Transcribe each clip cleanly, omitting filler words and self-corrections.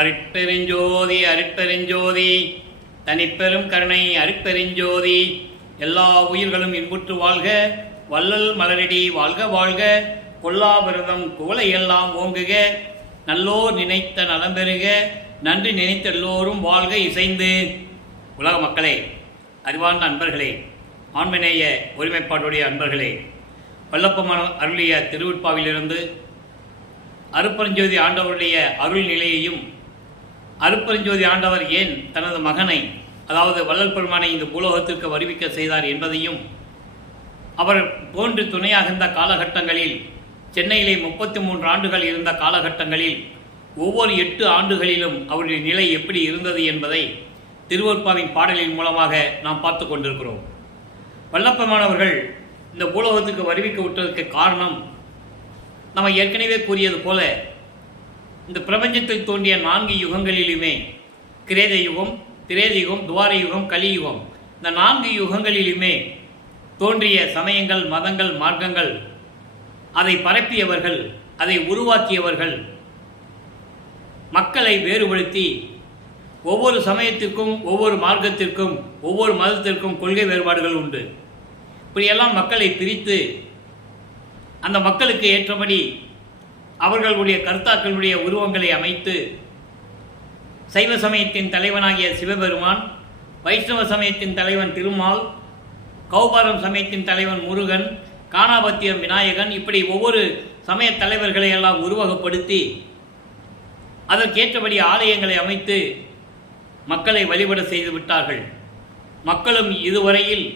அருட்பெருஞ்சோதி அருட்பெருஞ்சோதி தனிப்பெரும் கருணை அருட்பெருஞ்சோதி. எல்லா உயிர்களும் இன்புற்று வாழ்க, வள்ளல் மலரடி வாழ்க வாழ்க, கொல்லாவிரதம் குவளை எல்லாம் ஓங்குக, நல்லோர் நினைத்த நலம் பெறுக, நன்றி நினைத்த எல்லோரும் வாழ்க இசைந்து. உலக மக்களே, அறிவார்ந்த அன்பர்களே, ஆண்மநேய ஒருமைப்பாடுடைய அன்பர்களே, வல்லப்பமான அருளிய திருவிற்பாவிலிருந்து அருட்பெருஞ்சோதி ஆண்டவருடைய அருள் நிலையையும், அருட்பெருஞ்சோதி ஆண்டவர் ஏன் தனது மகனை, அதாவது வள்ளல் பெருமானை இந்த பூலோகத்திற்கு வருவிக்க செய்தார் என்பதையும், அவர் தோன்றி துணையாக இருந்த காலகட்டங்களில், சென்னையிலே 33 ஆண்டுகள் இருந்த காலகட்டங்களில் ஒவ்வொரு 8 ஆண்டுகளிலும் அவருடைய நிலை எப்படி இருந்தது என்பதை திருவருட்பாவின் பாடலின் மூலமாக நாம் பார்த்து கொண்டிருக்கிறோம். வல்லப்பெருமானவர்கள் இந்த பூலோகத்துக்கு வருவிக்க விட்டதற்கு காரணம், நம்ம ஏற்கனவே கூறியது போல, இந்த பிரபஞ்சத்தில் தோன்றிய 4 யுகங்களிலுமே, கிரேத யுகம், திரேத யுகம், துவார யுகம், கலியுகம், இந்த 4 யுகங்களிலுமே தோன்றிய சமயங்கள், மதங்கள், மார்க்கங்கள், அதை பரப்பியவர்கள், அதை உருவாக்கியவர்கள் மக்களை வேறுபடுத்தி ஒவ்வொரு சமயத்திற்கும், ஒவ்வொரு மார்க்கத்திற்கும், ஒவ்வொரு மதத்திற்கும் கொள்கை வேறுபாடுகள் உண்டு. இப்படியெல்லாம் மக்களை பிரித்து அந்த மக்களுக்கு ஏற்றபடி அவர்களுடைய கர்த்தாக்களுடைய உருவங்களை அமைத்து சைவ சமயத்தின் தலைவனாகிய சிவபெருமான், வைஷ்ணவ சமயத்தின் தலைவன் திருமால், கௌபாரம் சமயத்தின் தலைவன் முருகன், காணாபத்தியம் விநாயகன், இப்படி ஒவ்வொரு சமய தலைவர்களை எல்லாம் உருவகப்படுத்தி அதற்கேற்றபடி ஆலயங்களை அமைத்து மக்களை வழிபட செய்து விட்டார்கள். மக்களும் இதுவரையில்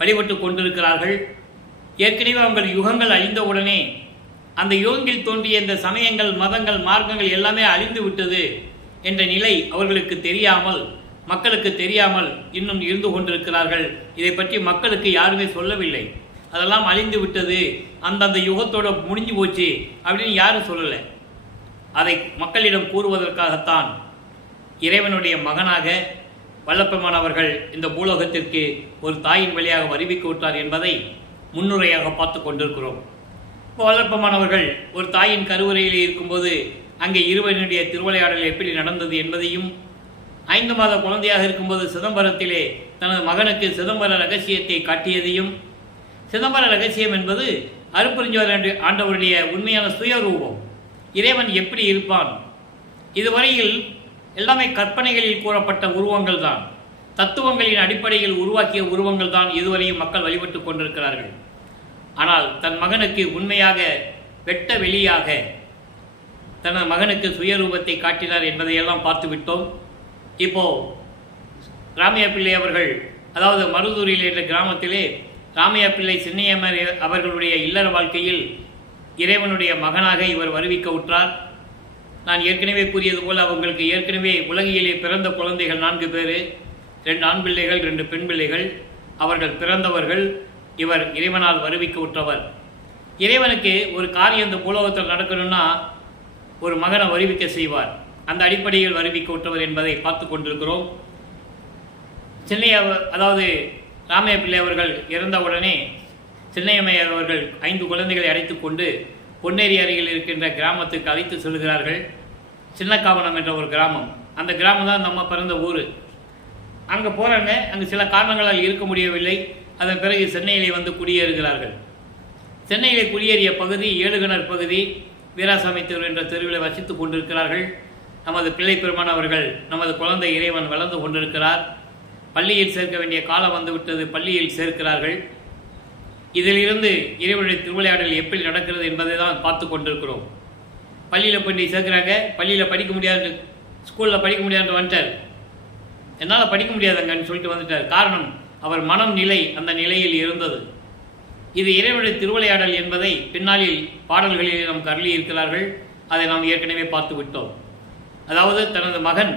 வழிபட்டு கொண்டிருக்கிறார்கள். ஏற்கனவே அவங்கள் யுகங்கள் அழிந்தவுடனே அந்த யுகங்களில் தோன்றிய இந்த சமயங்கள், மதங்கள், மார்க்கங்கள் எல்லாமே அழிந்து விட்டது என்ற நிலை அவர்களுக்கு தெரியாமல், மக்களுக்கு தெரியாமல் இன்னும் இருந்து கொண்டிருக்கிறார்கள். இதை பற்றி மக்களுக்கு யாருமே சொல்லவில்லை. அதெல்லாம் அழிந்து விட்டது, அந்தந்த யுகத்தோடு முடிஞ்சு போச்சு அப்படின்னு யாரும் சொல்லலை. அதை மக்களிடம் கூறுவதற்காகத்தான் இறைவனுடைய மகனாக வல்லப்பெருமானவர்கள் இந்த பூலோகத்திற்கு ஒரு தாயின் வழியாக வருவிக்க விட்டார் என்பதை முன்னுரையாக பார்த்து கொண்டிருக்கிறோம். இப்போ வல்லப்பெருமானவர்கள் ஒரு தாயின் கருவறையில் இருக்கும்போது அங்கே இருவனுடைய திருவிளையாடல் எப்படி நடந்தது என்பதையும், 5 மாத குழந்தையாக இருக்கும்போது சிதம்பரத்திலே தனது மகனுக்கு சிதம்பர ரகசியத்தை காட்டியதையும், சிதம்பர ரகசியம் என்பது அருட்பெருஞ்சோதி ஆண்டவருடைய உண்மையான சுயரூபம், இறைவன் எப்படி இருப்பான். இதுவரையில் எல்லாமே கற்பனைகளில் கூறப்பட்ட உருவங்கள் தான், தத்துவங்களின் அடிப்படையில் உருவாக்கிய உருவங்கள் தான் இதுவரையும் மக்கள் வழிபட்டு கொண்டிருக்கிறார்கள். ஆனால் தன் மகனுக்கு உண்மையாக வெட்ட வெளியாக தனது மகனுக்கு சுயரூபத்தை காட்டினார் என்பதையெல்லாம் பார்த்துவிட்டோம். இப்போது ராமையா பிள்ளை அவர்கள், அதாவது மருதூரில் என்ற கிராமத்திலே ராமையா பிள்ளை சின்னையம்மர் அவர்களுடைய இல்லற வாழ்க்கையில் இறைவனுடைய மகனாக இவர் வருவிக்க உற்றார். நான் ஏற்கனவே கூறியது போல் அவங்களுக்கு ஏற்கனவே உலகிலே பிறந்த குழந்தைகள் 4 பேர், 2 ஆண் பிள்ளைகள், 2 பெண் பிள்ளைகள். அவர்கள் பிறந்தவர்கள். இவர் இறைவனால் வருவிக்க உற்றவர். இறைவனுக்கு ஒரு காரியம் இந்த பூலோகத்தில் நடக்கணும்னா ஒரு மகனை வருவிக்க செய்வார். அந்த அடிப்படையில் வருவிக்க உற்றவர் என்பதை பார்த்து கொண்டிருக்கிறோம். அதாவது ராமையா பிள்ளை அவர்கள் இறந்தவுடனே சின்னையம்மையார் அவர்கள் 5 குழந்தைகளை அழைத்து கொண்டு பொன்னேரி அருகில் இருக்கின்ற கிராமத்துக்கு அழைத்து செல்கிறார்கள். சின்னக்காவனம் என்ற ஒரு கிராமம், அந்த கிராமம் தான் நம்ம பிறந்த ஊர். அங்கே போகிறாங்க. அங்கே சில காரணங்களால் இருக்க முடியவில்லை. அதன் பிறகு சென்னையிலே வந்து குடியேறுகிறார்கள். சென்னையிலே குடியேறிய பகுதி ஏழுகிணர் பகுதி, வீராசாமி தெரு என்ற தெருவில் வசித்து கொண்டிருக்கிறார்கள். நமது பிள்ளை பெருமான் அவர்கள், நமது குழந்தை இறைவன் வளர்ந்து கொண்டிருக்கிறார். பள்ளியில் சேர்க்க வேண்டிய காலம் வந்துவிட்டது, பள்ளியில் சேர்க்கிறார்கள். இதிலிருந்து இறைவனுடைய திருவிளையாடல் எப்படி நடக்கிறது என்பதை தான் பார்த்து கொண்டிருக்கிறோம். பள்ளியில் போய் சேர்க்குறாங்க. பள்ளியில் படிக்க முடியாது, ஸ்கூலில் படிக்க முடியாதுன்னு வந்துட்டார். என்னால் படிக்க முடியாதுங்கன்னு சொல்லிட்டு வந்துட்டார். காரணம், அவர் மனம் நிலை அந்த நிலையில் இருந்தது. இது இறைவனுடைய திருவிளையாடல் என்பதை பின்னாளில் பாடல்களில் நமக்கு அருளி இருக்கிறார்கள். அதை நாம் ஏற்கனவே பார்த்து விட்டோம். அதாவது தனது மகன்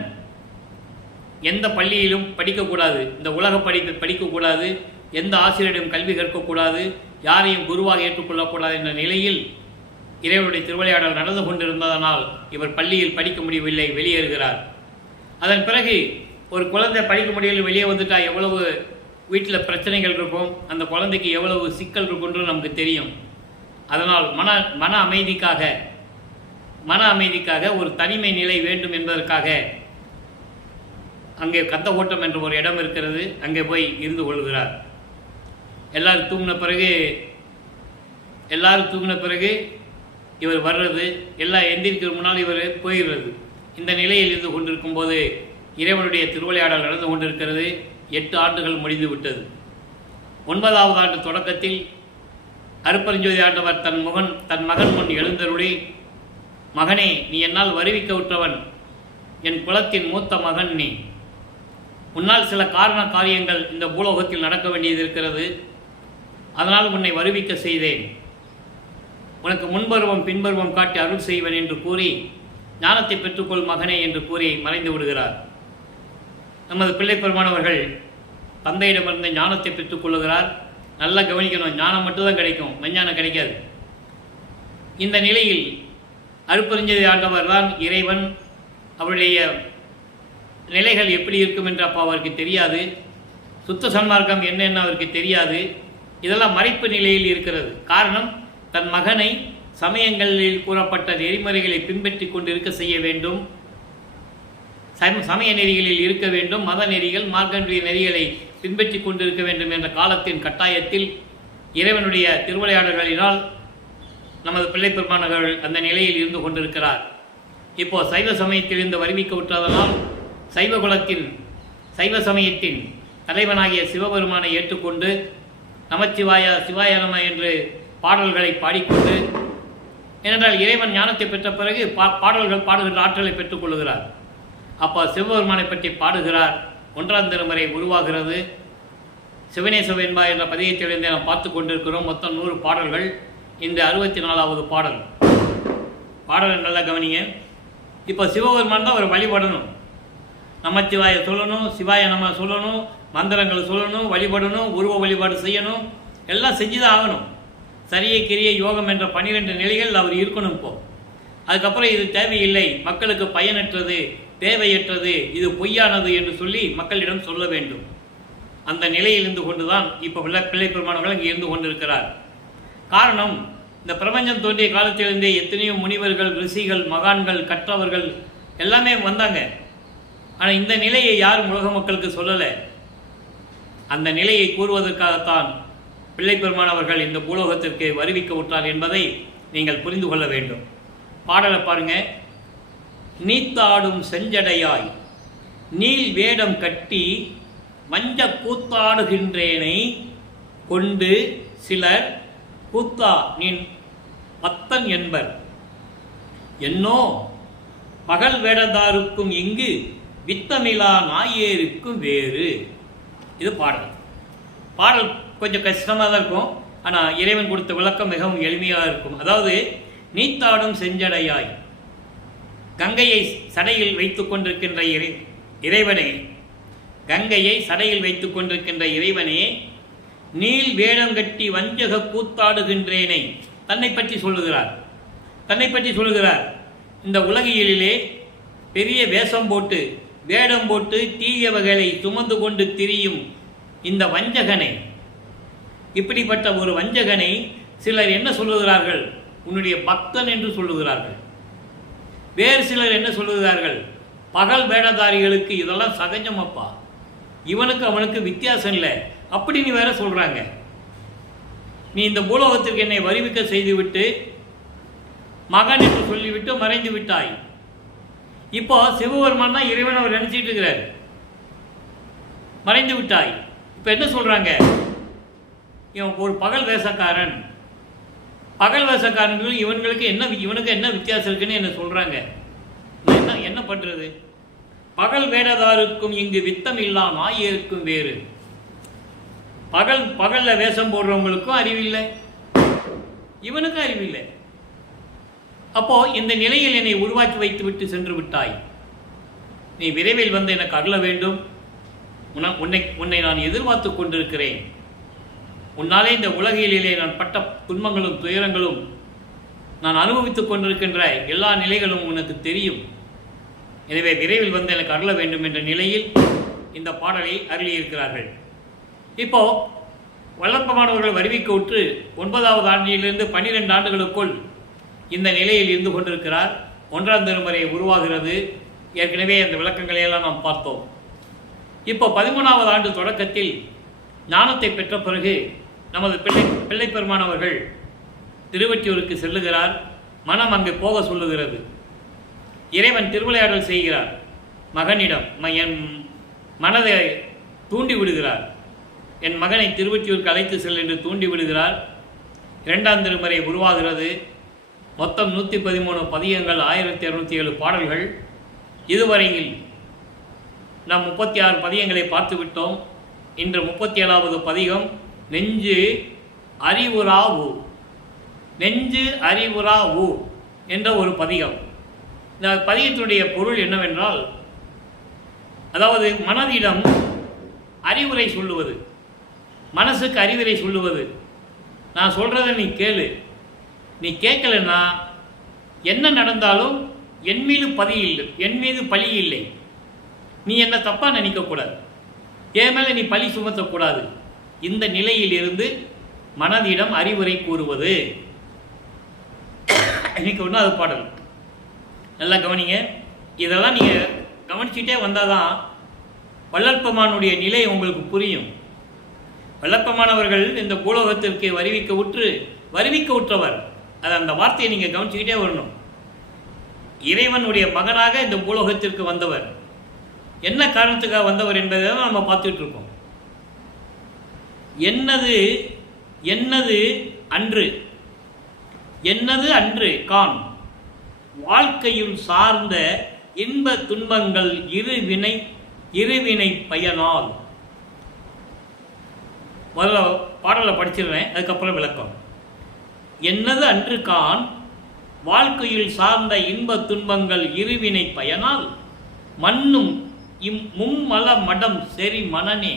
எந்த பள்ளியிலும் படிக்கக்கூடாது, இந்த உலக படிப்பை படிக்கக்கூடாது, எந்த ஆசிரியரிடம் கல்வி கற்கக்கூடாது, யாரையும் குருவாக ஏற்றுக்கொள்ளக்கூடாது என்ற நிலையில் இறைவனுடைய திருவிளையாடல் நடந்து கொண்டிருந்ததனால் இவர் பள்ளியில் படிக்க முடியவில்லை, வெளியேறுகிறார். அதன் பிறகு ஒரு குழந்தை படிக்க முடியல, வெளியே வந்துட்டால் எவ்வளவு வீட்டில் பிரச்சனைகள் இருக்கும், அந்த குழந்தைக்கு எவ்வளவு சிக்கல் இருக்குன்றது நமக்கு தெரியும். அதனால் மன அமைதிக்காக மன அமைதிக்காக ஒரு தனிமை நிலை வேண்டும் என்பதற்காக அங்கே கந்த ஓட்டம் என்ற ஒரு இடம் இருக்கிறது, அங்கே போய் இருந்து கொள்கிறார். எல்லாரும் தூங்கின பிறகு இவர் வர்றது, எல்லாம் எந்திரிக்கிற முன்னால் இவர் போயிடுறது. இந்த நிலையில் இருந்து கொண்டிருக்கும் போது இறைவனுடைய திருவிளையாடல் நடந்து கொண்டிருக்கிறது. 8 ஆண்டுகள் முடிந்து விட்டது. 9வது ஆண்டு தொடக்கத்தில் அருட்பெருஞ்சோதி ஆண்டவர் தன் மகன் முன் எழுந்தருளி, மகனே, நீ என்னால் வருவிக்க விட்டவன், என் குலத்தின் மூத்த மகன் நீ. உன்னால் சில காரியங்கள் இந்த பூலோகத்தில் நடக்க வேண்டியது இருக்கிறது, அதனால் உன்னை வருவிக்க செய்தேன். உனக்கு முன்பருவம் பின்பருவம் காட்டி அருள் செய்வன் என்று கூறி, ஞானத்தை பெற்றுக்கொள் மகனே என்று கூறி மறைந்து விடுகிறார். நமது பிள்ளை பெருமானவர்கள் தந்தையிடமிருந்து ஞானத்தை பெற்றுக்கொள்ளுகிறார். நல்லா கவனிக்கணும், ஞானம் மட்டும்தான் கிடைக்கும், மெஞ்ஞானம் கிடைக்காது. இந்த நிலையில் அருட்பெருஞ்சோதி ஆண்டவர் தான் இறைவன். அவருடைய நிலைகள் எப்படி இருக்கும் என்று அப்போ அவருக்கு தெரியாது. சுத்த சன்மார்க்கம் என்னென்ன அவருக்கு தெரியாது. இதெல்லாம் மறைப்பு நிலையில் இருக்கிறது. காரணம், தன் மகனை சமயங்களில் கூறப்பட்ட நெறிமுறைகளை பின்பற்றி கொண்டு இருக்க செய்ய வேண்டும், சமய நெறிகளில் இருக்க வேண்டும், மத நெறிகள் மார்க்கனுடைய நெறிகளை பின்பற்றி கொண்டிருக்க வேண்டும் என்ற காலத்தின் கட்டாயத்தில் இறைவனுடைய திருவிளையாடல்களினால் நமது பிள்ளை பெருமானவர்கள் அந்த நிலையில் இருந்து கொண்டிருக்கிறார். இப்போது சைவ சமயத்திலிருந்து வருவிக்க விட்டதனால் சைவ சமயத்தின் தலைவனாகிய சிவபெருமானை ஏற்றுக்கொண்டு நமச்சிவாய சிவாய நம என்று பாடல்களை பாடிக்கொண்டு, ஏனென்றால் இறைவன் ஞானத்தை பெற்ற பிறகு பாடல்கள் பாடுகின்ற ஆற்றலை பெற்றுக்கொள்கிறார். அப்போ சிவபெருமானை பற்றி பாடுகிறார். 1ஆம் திருமுறை உருவாகிறது. சிவனே சிவென்பா என்ற பதியத்திலிருந்து நாம் பார்த்து கொண்டிருக்கிறோம். மொத்தம் 100 பாடல்கள். இந்த 64வது பாடல் நல்லா கவனிங்க. இப்போ சிவபெருமான் தான் அவர் வழிபடணும். நமச்சிவாய சொல்லணும், சிவாய நம சொல்லணும், மந்திரங்கள் சொல்லணும், வழிபடணும், உருவ வழிபாடு செய்யணும், எல்லாம் செஞ்சுதான் ஆகணும். சரியை கிரியை யோகம் என்ற 12 நிலைகள் அவர் இருக்கணும். இப்போ அதுக்கப்புறம் இது தேவையில்லை, மக்களுக்கு பயனற்றது, தேவையற்றது, இது பொய்யானது என்று சொல்லி மக்களிடம் சொல்ல வேண்டும். அந்த நிலையில் இருந்து கொண்டுதான் இப்போ பிள்ளை பெருமானவர்கள் இங்கே இருந்து கொண்டிருக்கிறார். காரணம், இந்த பிரபஞ்சம் தோன்றிய காலத்திலிருந்தே எத்தனையோ முனிவர்கள், ரிஷிகள், மகான்கள், கற்றவர்கள் எல்லாமே வந்தாங்க. ஆனால் இந்த நிலையை யாரும் உலக மக்களுக்கு சொல்லலை. அந்த நிலையை கூறுவதற்காகத்தான் பிள்ளை பெருமானவர்கள் இந்த பூலோகத்திற்கு வருவிக்க விட்டார் என்பதை நீங்கள் புரிந்து கொள்ள வேண்டும். பாடலை பாருங்க. நீத்தாடும் செஞ்சடையாய் நீல் வேடம் கட்டி மஞ்ச கூத்தாடுகின்றேனை கொண்டு சிலர் கூத்தா நின் அத்தன் என்பர். என்னோ பகல் வேடதாருக்கும் இங்கு வித்தமிழா நாயேருக்கும் வேறு. இது பாடல் கொஞ்சம் கஷ்டமாக தான் இருக்கும். ஆனால் இறைவன் கொடுத்த விளக்கம் மிகவும் எளிமையாக இருக்கும். அதாவது, நீத்தாடும் செஞ்சடையாய், கங்கையை சடையில் வைத்து கொண்டிருக்கின்ற இறைவனே, கங்கையை சடையில் வைத்து கொண்டிருக்கின்ற இறைவனே, நீல் வேடம் கட்டி வஞ்சக கூத்தாடுகின்றேனை தன்னை பற்றி சொல்லுகிறார். இந்த உலகியலிலே பெரிய வேடம் போட்டு தீயவர்களை சுமந்து கொண்டு திரியும் இந்த வஞ்சகனை, இப்படிப்பட்ட ஒரு வஞ்சகனை சிலர் என்ன சொல்லுகிறார்கள்? உன்னுடைய பக்தன் என்று சொல்லுகிறார்கள். வேறு சிலர் என்ன சொல்லுகிறார்கள்? பகல் வேடதாரிகளுக்கு இதெல்லாம் சகஜமப்பா, இவனுக்கு அவனுக்கு வித்தியாசம் இல்லை அப்படின்னு வேற சொல்றாங்க. நீ இந்த பூலோகத்திற்கு என்னை வருவிக்க செய்துவிட்டு மகன் என்று சொல்லிவிட்டு மறைந்து விட்டாய். இப்போ சிவபெருமான் தான் இறைவன் அவர் நினைச்சிட்டு இருக்கிறார். மறைந்து விட்டாய். இப்போ என்ன சொல்றாங்க? இவன் ஒரு பகல் வேஷக்காரன், இவனுக்கு என்ன வித்தியாசம் இருக்குன்னு என்ன சொல்றாங்க. என்ன பண்றது? பகல் வேடதாருக்கும் இங்கு வித்தம் இல்லா நாயருக்கும் வேறு. பகல்ல வேஷம் போடுறவங்களுக்கும் அறிவில்லை, இவனுக்கும் அறிவில்லை. அப்போ இந்த நிலையில் என்னை உருவாக்கி வைத்து விட்டு சென்று விட்டாய். நீ விரைவில் வந்து எனக்கு அருள வேண்டும். உன்னை நான் எதிர்பார்த்து கொண்டிருக்கிறேன். உன்னாலே இந்த உலகிலே நான் பட்ட துன்பங்களும் துயரங்களும் நான் அனுபவித்துக் கொண்டிருக்கின்ற எல்லா நிலைகளும் உனக்கு தெரியும். எனவே விரைவில் வந்து எனக்கு அருள வேண்டும் என்ற நிலையில் இந்த பாடலை அருளியிருக்கிறார்கள். இப்போ வல்லப்பமானவர்கள் வருவிக்க உற்று 9வது ஆண்டிலிருந்து 12 ஆண்டுகளுக்குள் இந்த நிலையில் இருந்து கொண்டிருக்கிறார். 1ஆம் திருமுறை உருவாகிறது. ஏற்கனவே அந்த விளக்கங்களையெல்லாம் நாம் பார்த்தோம். இப்போ 13வது ஆண்டு தொடக்கத்தில் ஞானத்தை பெற்ற பிறகு நமது பிள்ளை பெருமான் அவர்கள் திருவொற்றியூருக்கு செல்லுகிறார். மனம் அங்கே போக சொல்லுகிறது. இறைவன் திருவிளையாடல் செய்கிறார். மகனிடம் என் மனதை தூண்டி விடுகிறார். என் மகனை திருவொற்றியூருக்கு அழைத்து செல் என்று தூண்டி விடுகிறார். 2ஆம் திருமுறை உருவாகிறது. மொத்தம் 113 பதிகங்கள், 1207 பாடல்கள். இதுவரையில் நாம் 36 பதிகங்களை பார்த்து விட்டோம். இன்று 37வது பதிகம் நெஞ்சு அறிவுரா ஊ. நெஞ்சு அறிவுரா ஊ என்ற ஒரு பதிகம். இந்த பதிகத்தினுடைய பொருள் என்னவென்றால், அதாவது மனதிடம் அறிவுரை சொல்லுவது, மனசுக்கு அறிவுரை சொல்லுவது. நான் சொல்கிறத நீ கேளு, நீ கேட்கலன்னா என்ன நடந்தாலும் என் மீது பழி இல்லை. நீ என்ன தப்பாக நினைக்கக்கூடாது, என் மேலே நீ பழி சுமத்தக்கூடாது. இந்த நிலையிலிருந்து மனதிடம் அறிவுரை கூறுவது. இன்னைக்கு 1வது பாடல் நல்லா கவனிங்க. இதெல்லாம் நீங்கள் கவனிச்சுட்டே வந்தால் தான் வள்ளற்பெருமானுடைய நிலை உங்களுக்கு புரியும். வள்ளற்பெருமானவர்கள் இந்த பூலோகத்திற்கு வருவிக்க உற்றவர். அது அந்த வார்த்தையை நீங்கள் கவனிச்சுக்கிட்டே வரணும். இறைவனுடைய மகனாக இந்த பூலோகத்திற்கு வந்தவர். என்ன காரணத்துக்காக வந்தவர் என்பதை தான் நம்ம பார்த்துட்டு இருக்கோம். என்னது அன்று கான் வாழ்க்கையில் சார்ந்த இன்ப துன்பங்கள் இருவினை பயனால். முதல்ல பாடலை படிச்சிடுறேன், அதுக்கப்புறம் விளக்கம். என்னது அன்று கான் வாழ்க்கையில் சார்ந்த இன்ப துன்பங்கள் இருவினை பயனால் மண்ணும் மும்மல மடம் செறி மனனே.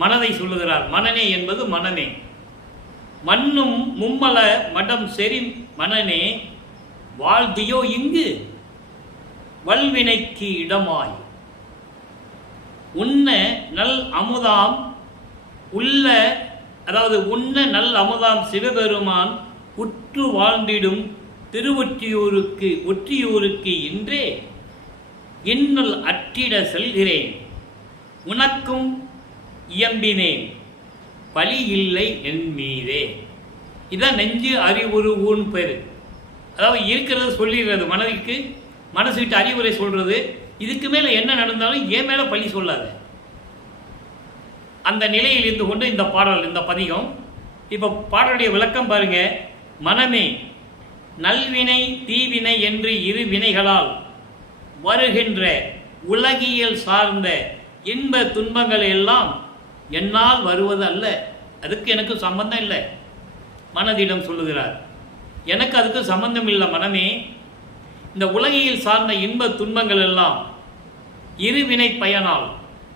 மனதை சொல்லுகிறார். மனனே என்பது மனமே. மண்ணும் மும்மல மடம் செறி மனனே வாழ்தியோ இங்கு வல்வினைக்கு இடமாய் உண்ண நல் அமுதாம் உள்ள, அதாவது உண்ண நல் அமுதாம் சிவபெருமான் உற்று வாழ்ந்திடும் ஒற்றியூருக்கு இன்றே இன்னல் அற்றிட செல்கிறேன் உனக்கும் இயம்பினேன் பலி இல்லை என் மீதே. இதான் நெஞ்சு அறிவுரு ஊன் பேர். அதாவது இருக்கிறத சொல்லிடுறது, மனசுக்கிட்ட அறிவுரை சொல்கிறது. இதுக்கு மேலே என்ன நடந்தாலும் என் மேலே பழி சொல்லாது. அந்த நிலையில் இருந்து கொண்டு இந்த பாடல், இந்த பதிகம். இப்போ பாடலுடைய விளக்கம் பாருங்க. மனமே, நல்வினை தீவினை என்று இரு வினைகளால் வருகின்ற உலகியல் சார்ந்த இன்ப துன்பங்கள் எல்லாம் என்னால் வருவது அல்ல. அதுக்கு எனக்கு சம்பந்தம் இல்லை. மனதிடம் சொல்லுகிறார், எனக்கு அதுக்கு சம்பந்தம் இல்லை. மனமே, இந்த உலகியல் சார்ந்த இன்ப துன்பங்கள் எல்லாம் இருவினை பயனால்,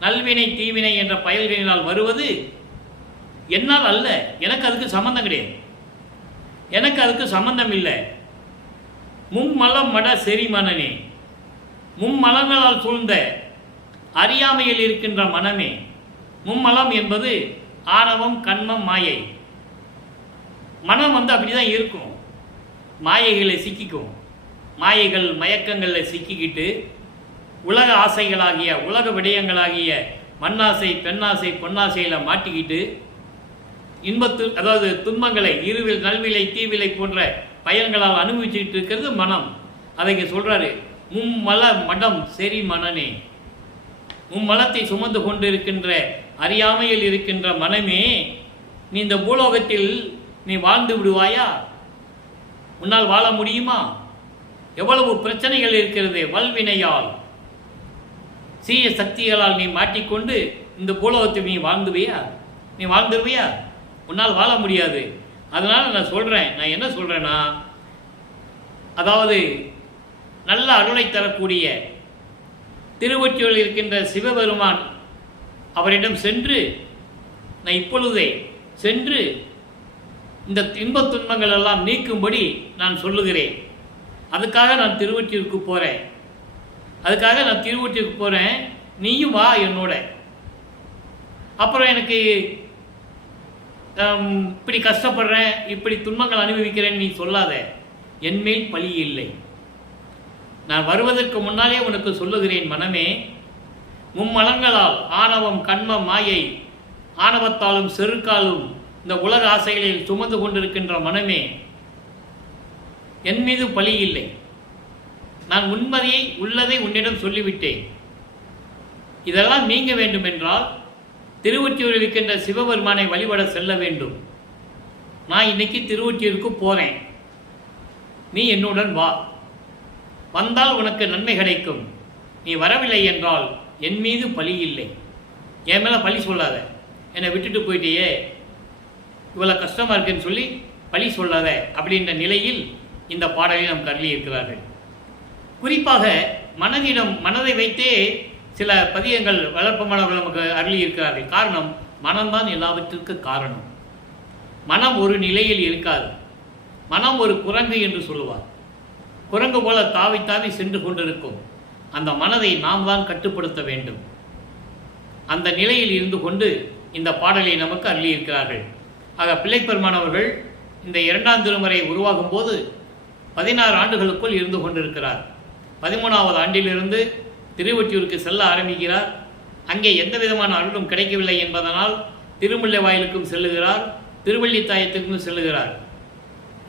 நல்வினை தீவினை என்ற பயல்களினால் வருவது என்னால் அல்ல. எனக்கு அதுக்கு சம்பந்தம் கிடையாது. எனக்கு அதுக்கு சம்பந்தம் இல்லை. மும்மலம் மட செறி மனனே, மும்மலங்களால் சூழ்ந்த அறியாமையில் இருக்கின்ற மனமே. மும்மலம் என்பது ஆணவம், கண்மம், மாயை. மனம் அப்படிதான் இருக்கும். மாயைகளை சிக்கிக்கும். மாயைகள் மயக்கங்களில் சிக்கிக்கிட்டு உலக ஆசைகளாகிய, உலக விடயங்களாகிய மண்ணாசை, பெண்ணாசை, பொன்னாசையில் மாட்டிக்கிட்டு அதாவது துன்பங்களை, இருவில் நல்விலை தீவிலை போன்ற பயன்களால் அனுபவிச்சுக்கிட்டு இருக்கிறது மனம். அதை சொல்றாரு, மும்மல மடம் செறி மனனே. மும்மலத்தை சுமந்து கொண்டு இருக்கின்ற, அறியாமையில் இருக்கின்ற மனமே, நீ இந்த பூலோகத்தில் நீ வாழ்ந்து விடுவாயா? உன்னால் வாழ முடியுமா? எவ்வளவு பிரச்சனைகள் இருக்கிறது. வல்வினையால், சீய சக்திகளால் நீ மாட்டிக்கொண்டு இந்த பூலோகத்தில் நீ வாழ்ந்துருவியா? உன்னால் வாழ முடியாது. அதனால் நான் சொல்கிறேன், நான் என்ன சொல்கிறேன்னா, அதாவது நல்ல அருளை தரக்கூடிய திருவொற்றியூரில் இருக்கின்ற சிவபெருமான் அவரிடம் சென்று, நான் இப்பொழுதே சென்று இந்த இன்பத் துன்பங்கள் எல்லாம் நீக்கும்படி நான் சொல்லுகிறேன். அதுக்காக நான் திருவொற்றியூருக்கு போகிறேன். நீயும் வா என்னோட. அப்புறம் எனக்கு இப்படி கஷ்டப்படுறேன், இப்படி துன்பங்கள் அனுபவிக்கிறேன்னு நீ சொல்லாத. என்மேல் பழி இல்லை. நான் வருவதற்கு முன்னாலே உனக்கு சொல்லுகிறேன் மனமே, மும்மலங்களால் ஆணவம் கண்மம் மாயை ஆணவத்தாலும் செருக்காலும் இந்த உலக ஆசைகளில் சுமந்து கொண்டிருக்கின்ற மனமே, என் மீது பழி இல்லை. நான் உண்மையை உள்ளதை உன்னிடம் சொல்லிவிட்டேன். இதெல்லாம் நீங்க வேண்டுமென்றால் திருவொற்றியூரில் இருக்கின்ற சிவபெருமானை வழிபட செல்ல வேண்டும். நான் இன்னைக்கு திருவொற்றியூருக்கு போகிறேன், நீ என்னுடன் வா. வந்தால் உனக்கு நன்மை கிடைக்கும். நீ வரவில்லை என்றால் என் மீது பழி இல்லை. என் மேலே பழி சொல்லாத, என்னை விட்டுட்டு போயிட்டேயே, இவ்வளோ கஷ்டமாக இருக்குன்னு சொல்லி பழி சொல்லாத அப்படின்ற நிலையில் இந்த பாடலை நமக்கு அருளி இருக்கிறார்கள். குறிப்பாக மனதை வைத்தே சில பதியங்கள் வளர்ப்பமானவர்கள் நமக்கு அருளி இருக்கிறார்கள். காரணம், மனம்தான் எல்லாவற்றிற்கு காரணம். மனம் ஒரு நிலையில் இருக்காது. மனம் ஒரு குரங்கு என்று சொல்லுவார். குரங்கு போல தாவி தாவி சென்று கொண்டிருக்கும். அந்த மனதை நாம் தான் கட்டுப்படுத்த வேண்டும். அந்த நிலையில் இருந்து கொண்டு இந்த பாடலை நமக்கு அருளி இருக்கிறார்கள். ஆக பிள்ளைப்பெருமானவர்கள் இந்த 2ஆம் திருமுறை உருவாகும் போது 16 ஆண்டுகளுக்குள் இருந்து கொண்டிருக்கிறார். 13வது ஆண்டிலிருந்து திருவொற்றியூருக்கு செல்ல ஆரம்பிக்கிறார். அங்கே எந்த விதமான அருளும் கிடைக்கவில்லை என்பதனால் திருமுல்லை வாயிலுக்கும் செல்லுகிறார், திருவள்ளித்தாயத்துக்கும் செல்லுகிறார்.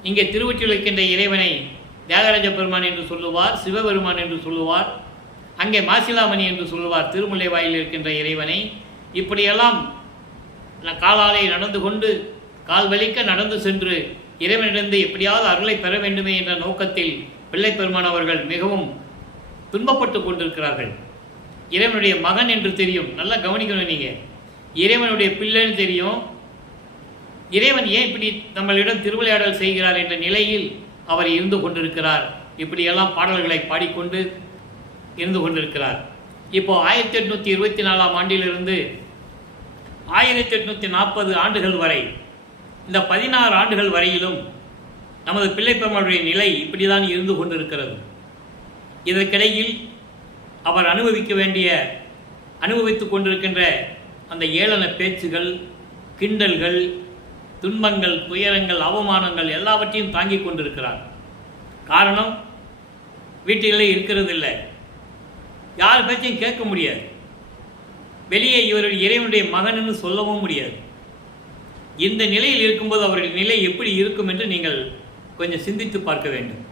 இங்கே திருவொற்றியூரில் இருக்கின்ற இறைவனை தியாகராஜ பெருமான் என்று சொல்லுவார், சிவபெருமான் என்று சொல்லுவார், அங்கே மாசிலாமணி என்று சொல்லுவார் திருமுல்லை வாயில் இருக்கின்ற இறைவனை. இப்படியெல்லாம் காலாலே நடந்து கொண்டு கால் வலிக்க நடந்து சென்று இறைவனிடந்து எப்படியாவது அருளை பெற வேண்டுமே என்ற நோக்கத்தில் பிள்ளை பெருமான் அவர்கள் மிகவும் துன்பப்பட்டு கொண்டிருக்கிறார்கள். இறைவனுடைய மகன் என்று தெரியும், நல்லா கவனிக்கணும். நீங்கள் இறைவனுடைய பிள்ளைன்னு தெரியும். இறைவன் ஏன் இப்படி நம்மளிடம் திருவிளையாடல் செய்கிறார் என்ற நிலையில் அவர் இருந்து கொண்டிருக்கிறார். இப்படியெல்லாம் பாடல்களை பாடிக்கொண்டு இருந்து கொண்டிருக்கிறார். இப்போ 1824ஆம் ஆண்டிலிருந்து 1840 ஆண்டுகள் வரை, இந்த 16 ஆண்டுகள் வரையிலும் நமது பிள்ளைப்பெருமானுடைய நிலை இப்படிதான் இருந்து கொண்டிருக்கிறது. இதற்கிடையில் அவர் அனுபவித்துக் கொண்டிருக்கின்ற அந்த ஏளன பேச்சுகள், கிண்டல்கள், துன்பங்கள், துயரங்கள், அவமானங்கள் எல்லாவற்றையும் தாங்கிக் கொண்டிருக்கிறார். காரணம், வீட்டிலே இருக்கிறது இல்லை, யார் பேச்சையும் கேட்க முடியாது, வெளியே இவருடைய இறைவனுடைய மகன்னு சொல்லவும் முடியாது. இந்த நிலையில் இருக்கும்போது அவருடைய நிலை எப்படி இருக்கும் என்று நீங்கள் கொஞ்சம் சிந்தித்து பார்க்க வேண்டும்.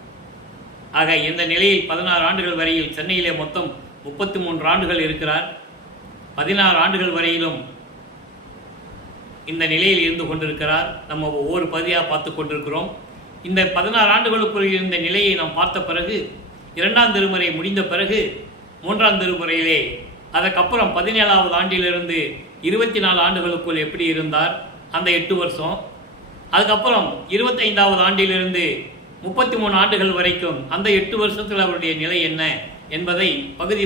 ஆக இந்த நிலையில் 16 ஆண்டுகள் வரையில் சென்னையிலே மொத்தம் 33 ஆண்டுகள் இருக்கிறார். 16 ஆண்டுகள் வரையிலும் இந்த நிலையில் இருந்து கொண்டிருக்கிறார். நம்ம ஒவ்வொரு பதியாக பார்த்து கொண்டிருக்கிறோம். இந்த 16 ஆண்டுகளுக்குள் இருந்த நிலையை நாம் பார்த்த பிறகு 2ஆம் திருமுறை முடிந்த பிறகு 3ஆம் திருமுறையிலே அதற்கப்புறம் 17வது ஆண்டிலிருந்து 24 ஆண்டுகளுக்குள் எப்படி இருந்தார் அந்த 8 வருஷம், அதுக்கப்புறம் 25வது ஆண்டிலிருந்து 33 ஆண்டுகள் வரைக்கும் அந்த 8 வருஷத்தில் அவருடைய நிலை என்ன என்பதை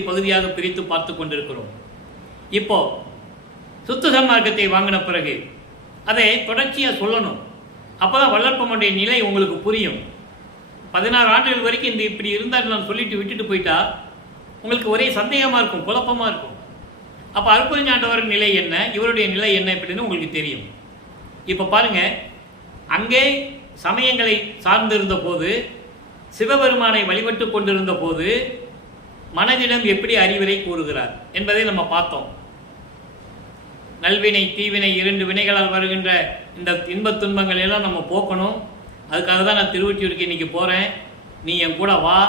பகுதியாக பிரித்து பார்த்து கொண்டிருக்கிறோம். இப்போ சுத்த சன்மார்க்கத்தை வாங்கின பிறகு அதை தொடர்ச்சியாக சொல்லணும். அப்போ தான் வளர்ப்பனுடைய நிலை உங்களுக்கு புரியும். 16 ஆண்டுகள் வரைக்கும் இந்த இப்படி இருந்தால் நான் சொல்லிட்டு விட்டுட்டு போயிட்டா உங்களுக்கு ஒரே சந்தேகமாக இருக்கும், குழப்பமாக இருக்கும். அப்போ அருட்பெருஞ்ஞாண்டவர் நிலை என்ன, இவருடைய நிலை என்ன எப்படின்னு உங்களுக்கு தெரியும். இப்போ பாருங்கள், அங்கே சமயங்களை சார்ந்திருந்த போது, சிவபெருமானை வழிபட்டு கொண்டிருந்த போது மனதிடம் எப்படி அறிவுரை கூறுகிறார் என்பதை நம்ம பார்த்தோம். நல்வினை தீவினை 2 வினைகளால் வருகின்ற இந்த இன்பத் துன்பங்கள் எல்லாம் நம்ம போக்கணும். அதுக்காக தான் நான் திருவொற்றியூருக்கு இன்றைக்கி போகிறேன், நீ என் கூட வா,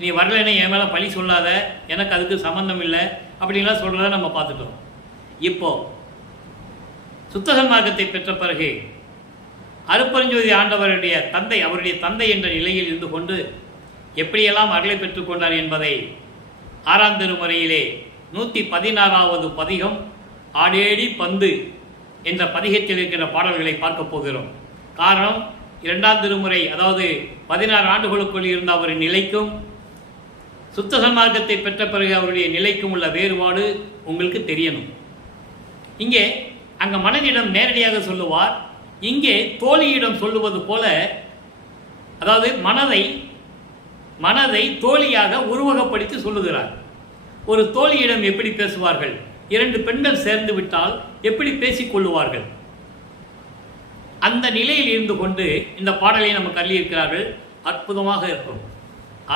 நீ வரலைன்னா என் மேலே பழி சொல்லாத, எனக்கு அதுக்கு சம்மந்தம் இல்லை அப்படின்லாம் சொல்கிறத நம்ம பார்த்துட்டோம். இப்போது சுத்த சன்மார்க்கத்தை பெற்ற பிறகு அருட்பெருஞ்ஜோதி ஆண்டவருடைய தந்தை, அவருடைய தந்தை என்ற நிலையில் இருந்து கொண்டு எப்படியெல்லாம் அருளை பெற்றுக்கொண்டார் என்பதை 6ஆம் திருமுறையிலே 116வது பதிகம் ஆடேடி பந்து என்ற பதிகத்தில் இருக்கிற பாடல்களை பார்க்க போகிறோம். காரணம், 2ஆம் திருமுறை அதாவது 16 ஆண்டுகளுக்குள் இருந்த அவரின் நிலைக்கும் சுத்த சன்மார்க்கத்தை பெற்ற பிறகு அவருடைய நிலைக்கும் உள்ள வேறுபாடு உங்களுக்கு தெரியணும். இங்கே அங்கே மனதிடம் நேரடியாக சொல்லுவார், இங்கே தோழியிடம் சொல்லுவது போல, அதாவது மனதை தோழியாக உருவகப்படுத்தி சொல்லுகிறார். ஒரு தோழியிடம் எப்படி பேசுவார்கள், 2 பெண்கள் சேர்ந்து விட்டால் எப்படி பேசிக்கொள்ளுவார்கள், அந்த நிலையில் இருந்து கொண்டு இந்த பாடலை நமக்கு அள்ளியிருக்கிறார்கள். அற்புதமாக இருக்கும்.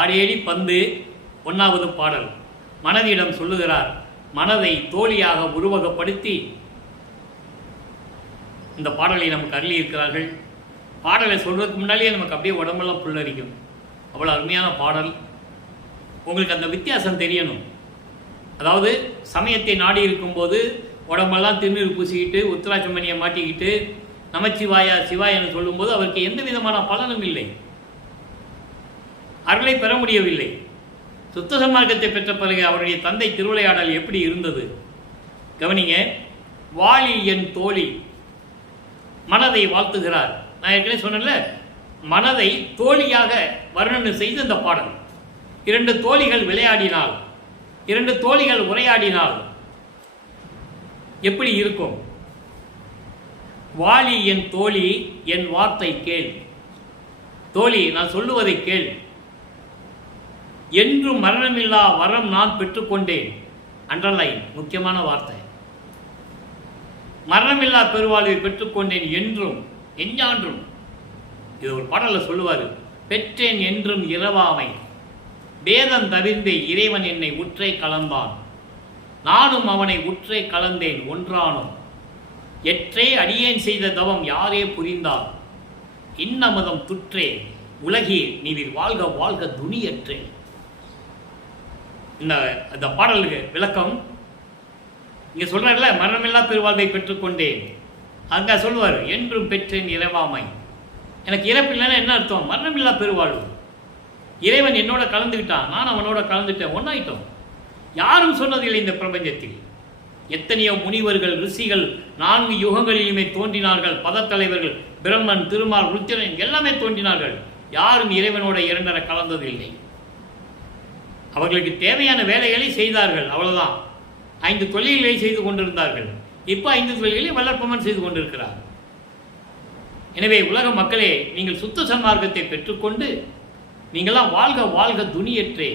ஆடேடி பந்து 1வது பாடல். மனதிடம் சொல்லுகிறார். மனதை தோழியாக உருவகப்படுத்தி இந்த பாடலை நமக்கு அருளியிருக்கிறார்கள். பாடலை சொல்கிறதுக்கு முன்னாலேயே நமக்கு அப்படியே உடம்பெல்லாம் புல்லரிக்கும். அவ்வளோ அருமையான பாடல். உங்களுக்கு அந்த வித்தியாசம் தெரியணும். அதாவது சமயத்தை நாடி இருக்கும்போது உடம்பெல்லாம் திருநீர் பூசிக்கிட்டு உத்திராட்சமணியை மாட்டிக்கிட்டு நமச்சிவாயா சிவாயன்னு சொல்லும்போது அவருக்கு எந்த விதமான பலனும் இல்லை, அருளை பெற முடியவில்லை. சுத்த சன்மார்க்கத்தை பெற்ற பிறகு அவருடைய தந்தை திருவிளையாடல் எப்படி இருந்தது கவனிங்க. வாலி என் தோழி மனதை வாழ்த்துகிறார். நான் ஏற்கனவே சொன்னேன்ல, மனதை தோழியாக வர்ணனை செய்து இந்த பாடல். 2 தோழிகள் விளையாடினால், 2 தோழிகள் உரையாடினால் எப்படி இருக்கும்? வாலி என் தோழி என் வார்த்தை கேள். தோழி நான் சொல்லுவதை கேள். என்றும் மரணமில்லா வரம் நான் பெற்றுக்கொண்டேன். அண்டர்லைன், முக்கியமான வார்த்தை. மரணமில்லா பெருவாழ்வை பெற்றுக்கொண்டேன் என்றும் எஞ்ஞான்றும். இது ஒரு பாடலில் சொல்லுவார். பெற்றேன் என்றும் இரவாமை வேதம் தவிர்ந்தே இறைவன் என்னை உற்றே கலந்தான். நானும் அவனை உற்றே கலந்தேன் ஒன்றானும். எற்றே அடியேன் செய்த தவம் யாரே புரிந்தார். இன்னமதம் துற்றே உலகே நீவிர் வாழ்க வாழ்க துணியற்றே. இந்த பாடலுக்கு விளக்கம் இங்கே சொல்கிறார்ல, மரணமில்லா பெருவாழ்வை பெற்றுக்கொண்டேன். அங்கே சொல்லுவார் என்றும் பெற்றேன் இரவாமை. எனக்கு இறப்பில்லைன்னா என்ன அர்த்தம்? மரணமில்லா பெருவாழ்வு. இறைவன் என்னோட கலந்துக்கிட்டான், நான் அவனோட கலந்துட்டேன், ஒன்றாயிட்டோம். யாரும் சொன்னதில்லை இந்த பிரபஞ்சத்தில். எத்தனையோ முனிவர்கள் ரிஷிகள் 4 யுகங்களிலுமே தோன்றினார்கள். பதத்தலைவர்கள் பிரம்மன் திருமால் ருத்திரன் எல்லாமே தோன்றினார்கள். யாரும் இறைவனோட இரண்டரை கலந்ததில்லை. அவர்களுக்கு தேவையான வேலைகளை செய்தார்கள், அவ்வளவுதான். 5 தொழில்களை செய்து கொண்டிருந்தார்கள். இப்போ 5 தொழில்களை வல்லற்பமன் செய்து கொண்டிருக்கிறார். எனவே உலக மக்களே, நீங்கள் சுத்த சன்மார்க்கத்தை பெற்றுக்கொண்டு நீங்களாம் வாழ்க வாழ்க துணியற்றே.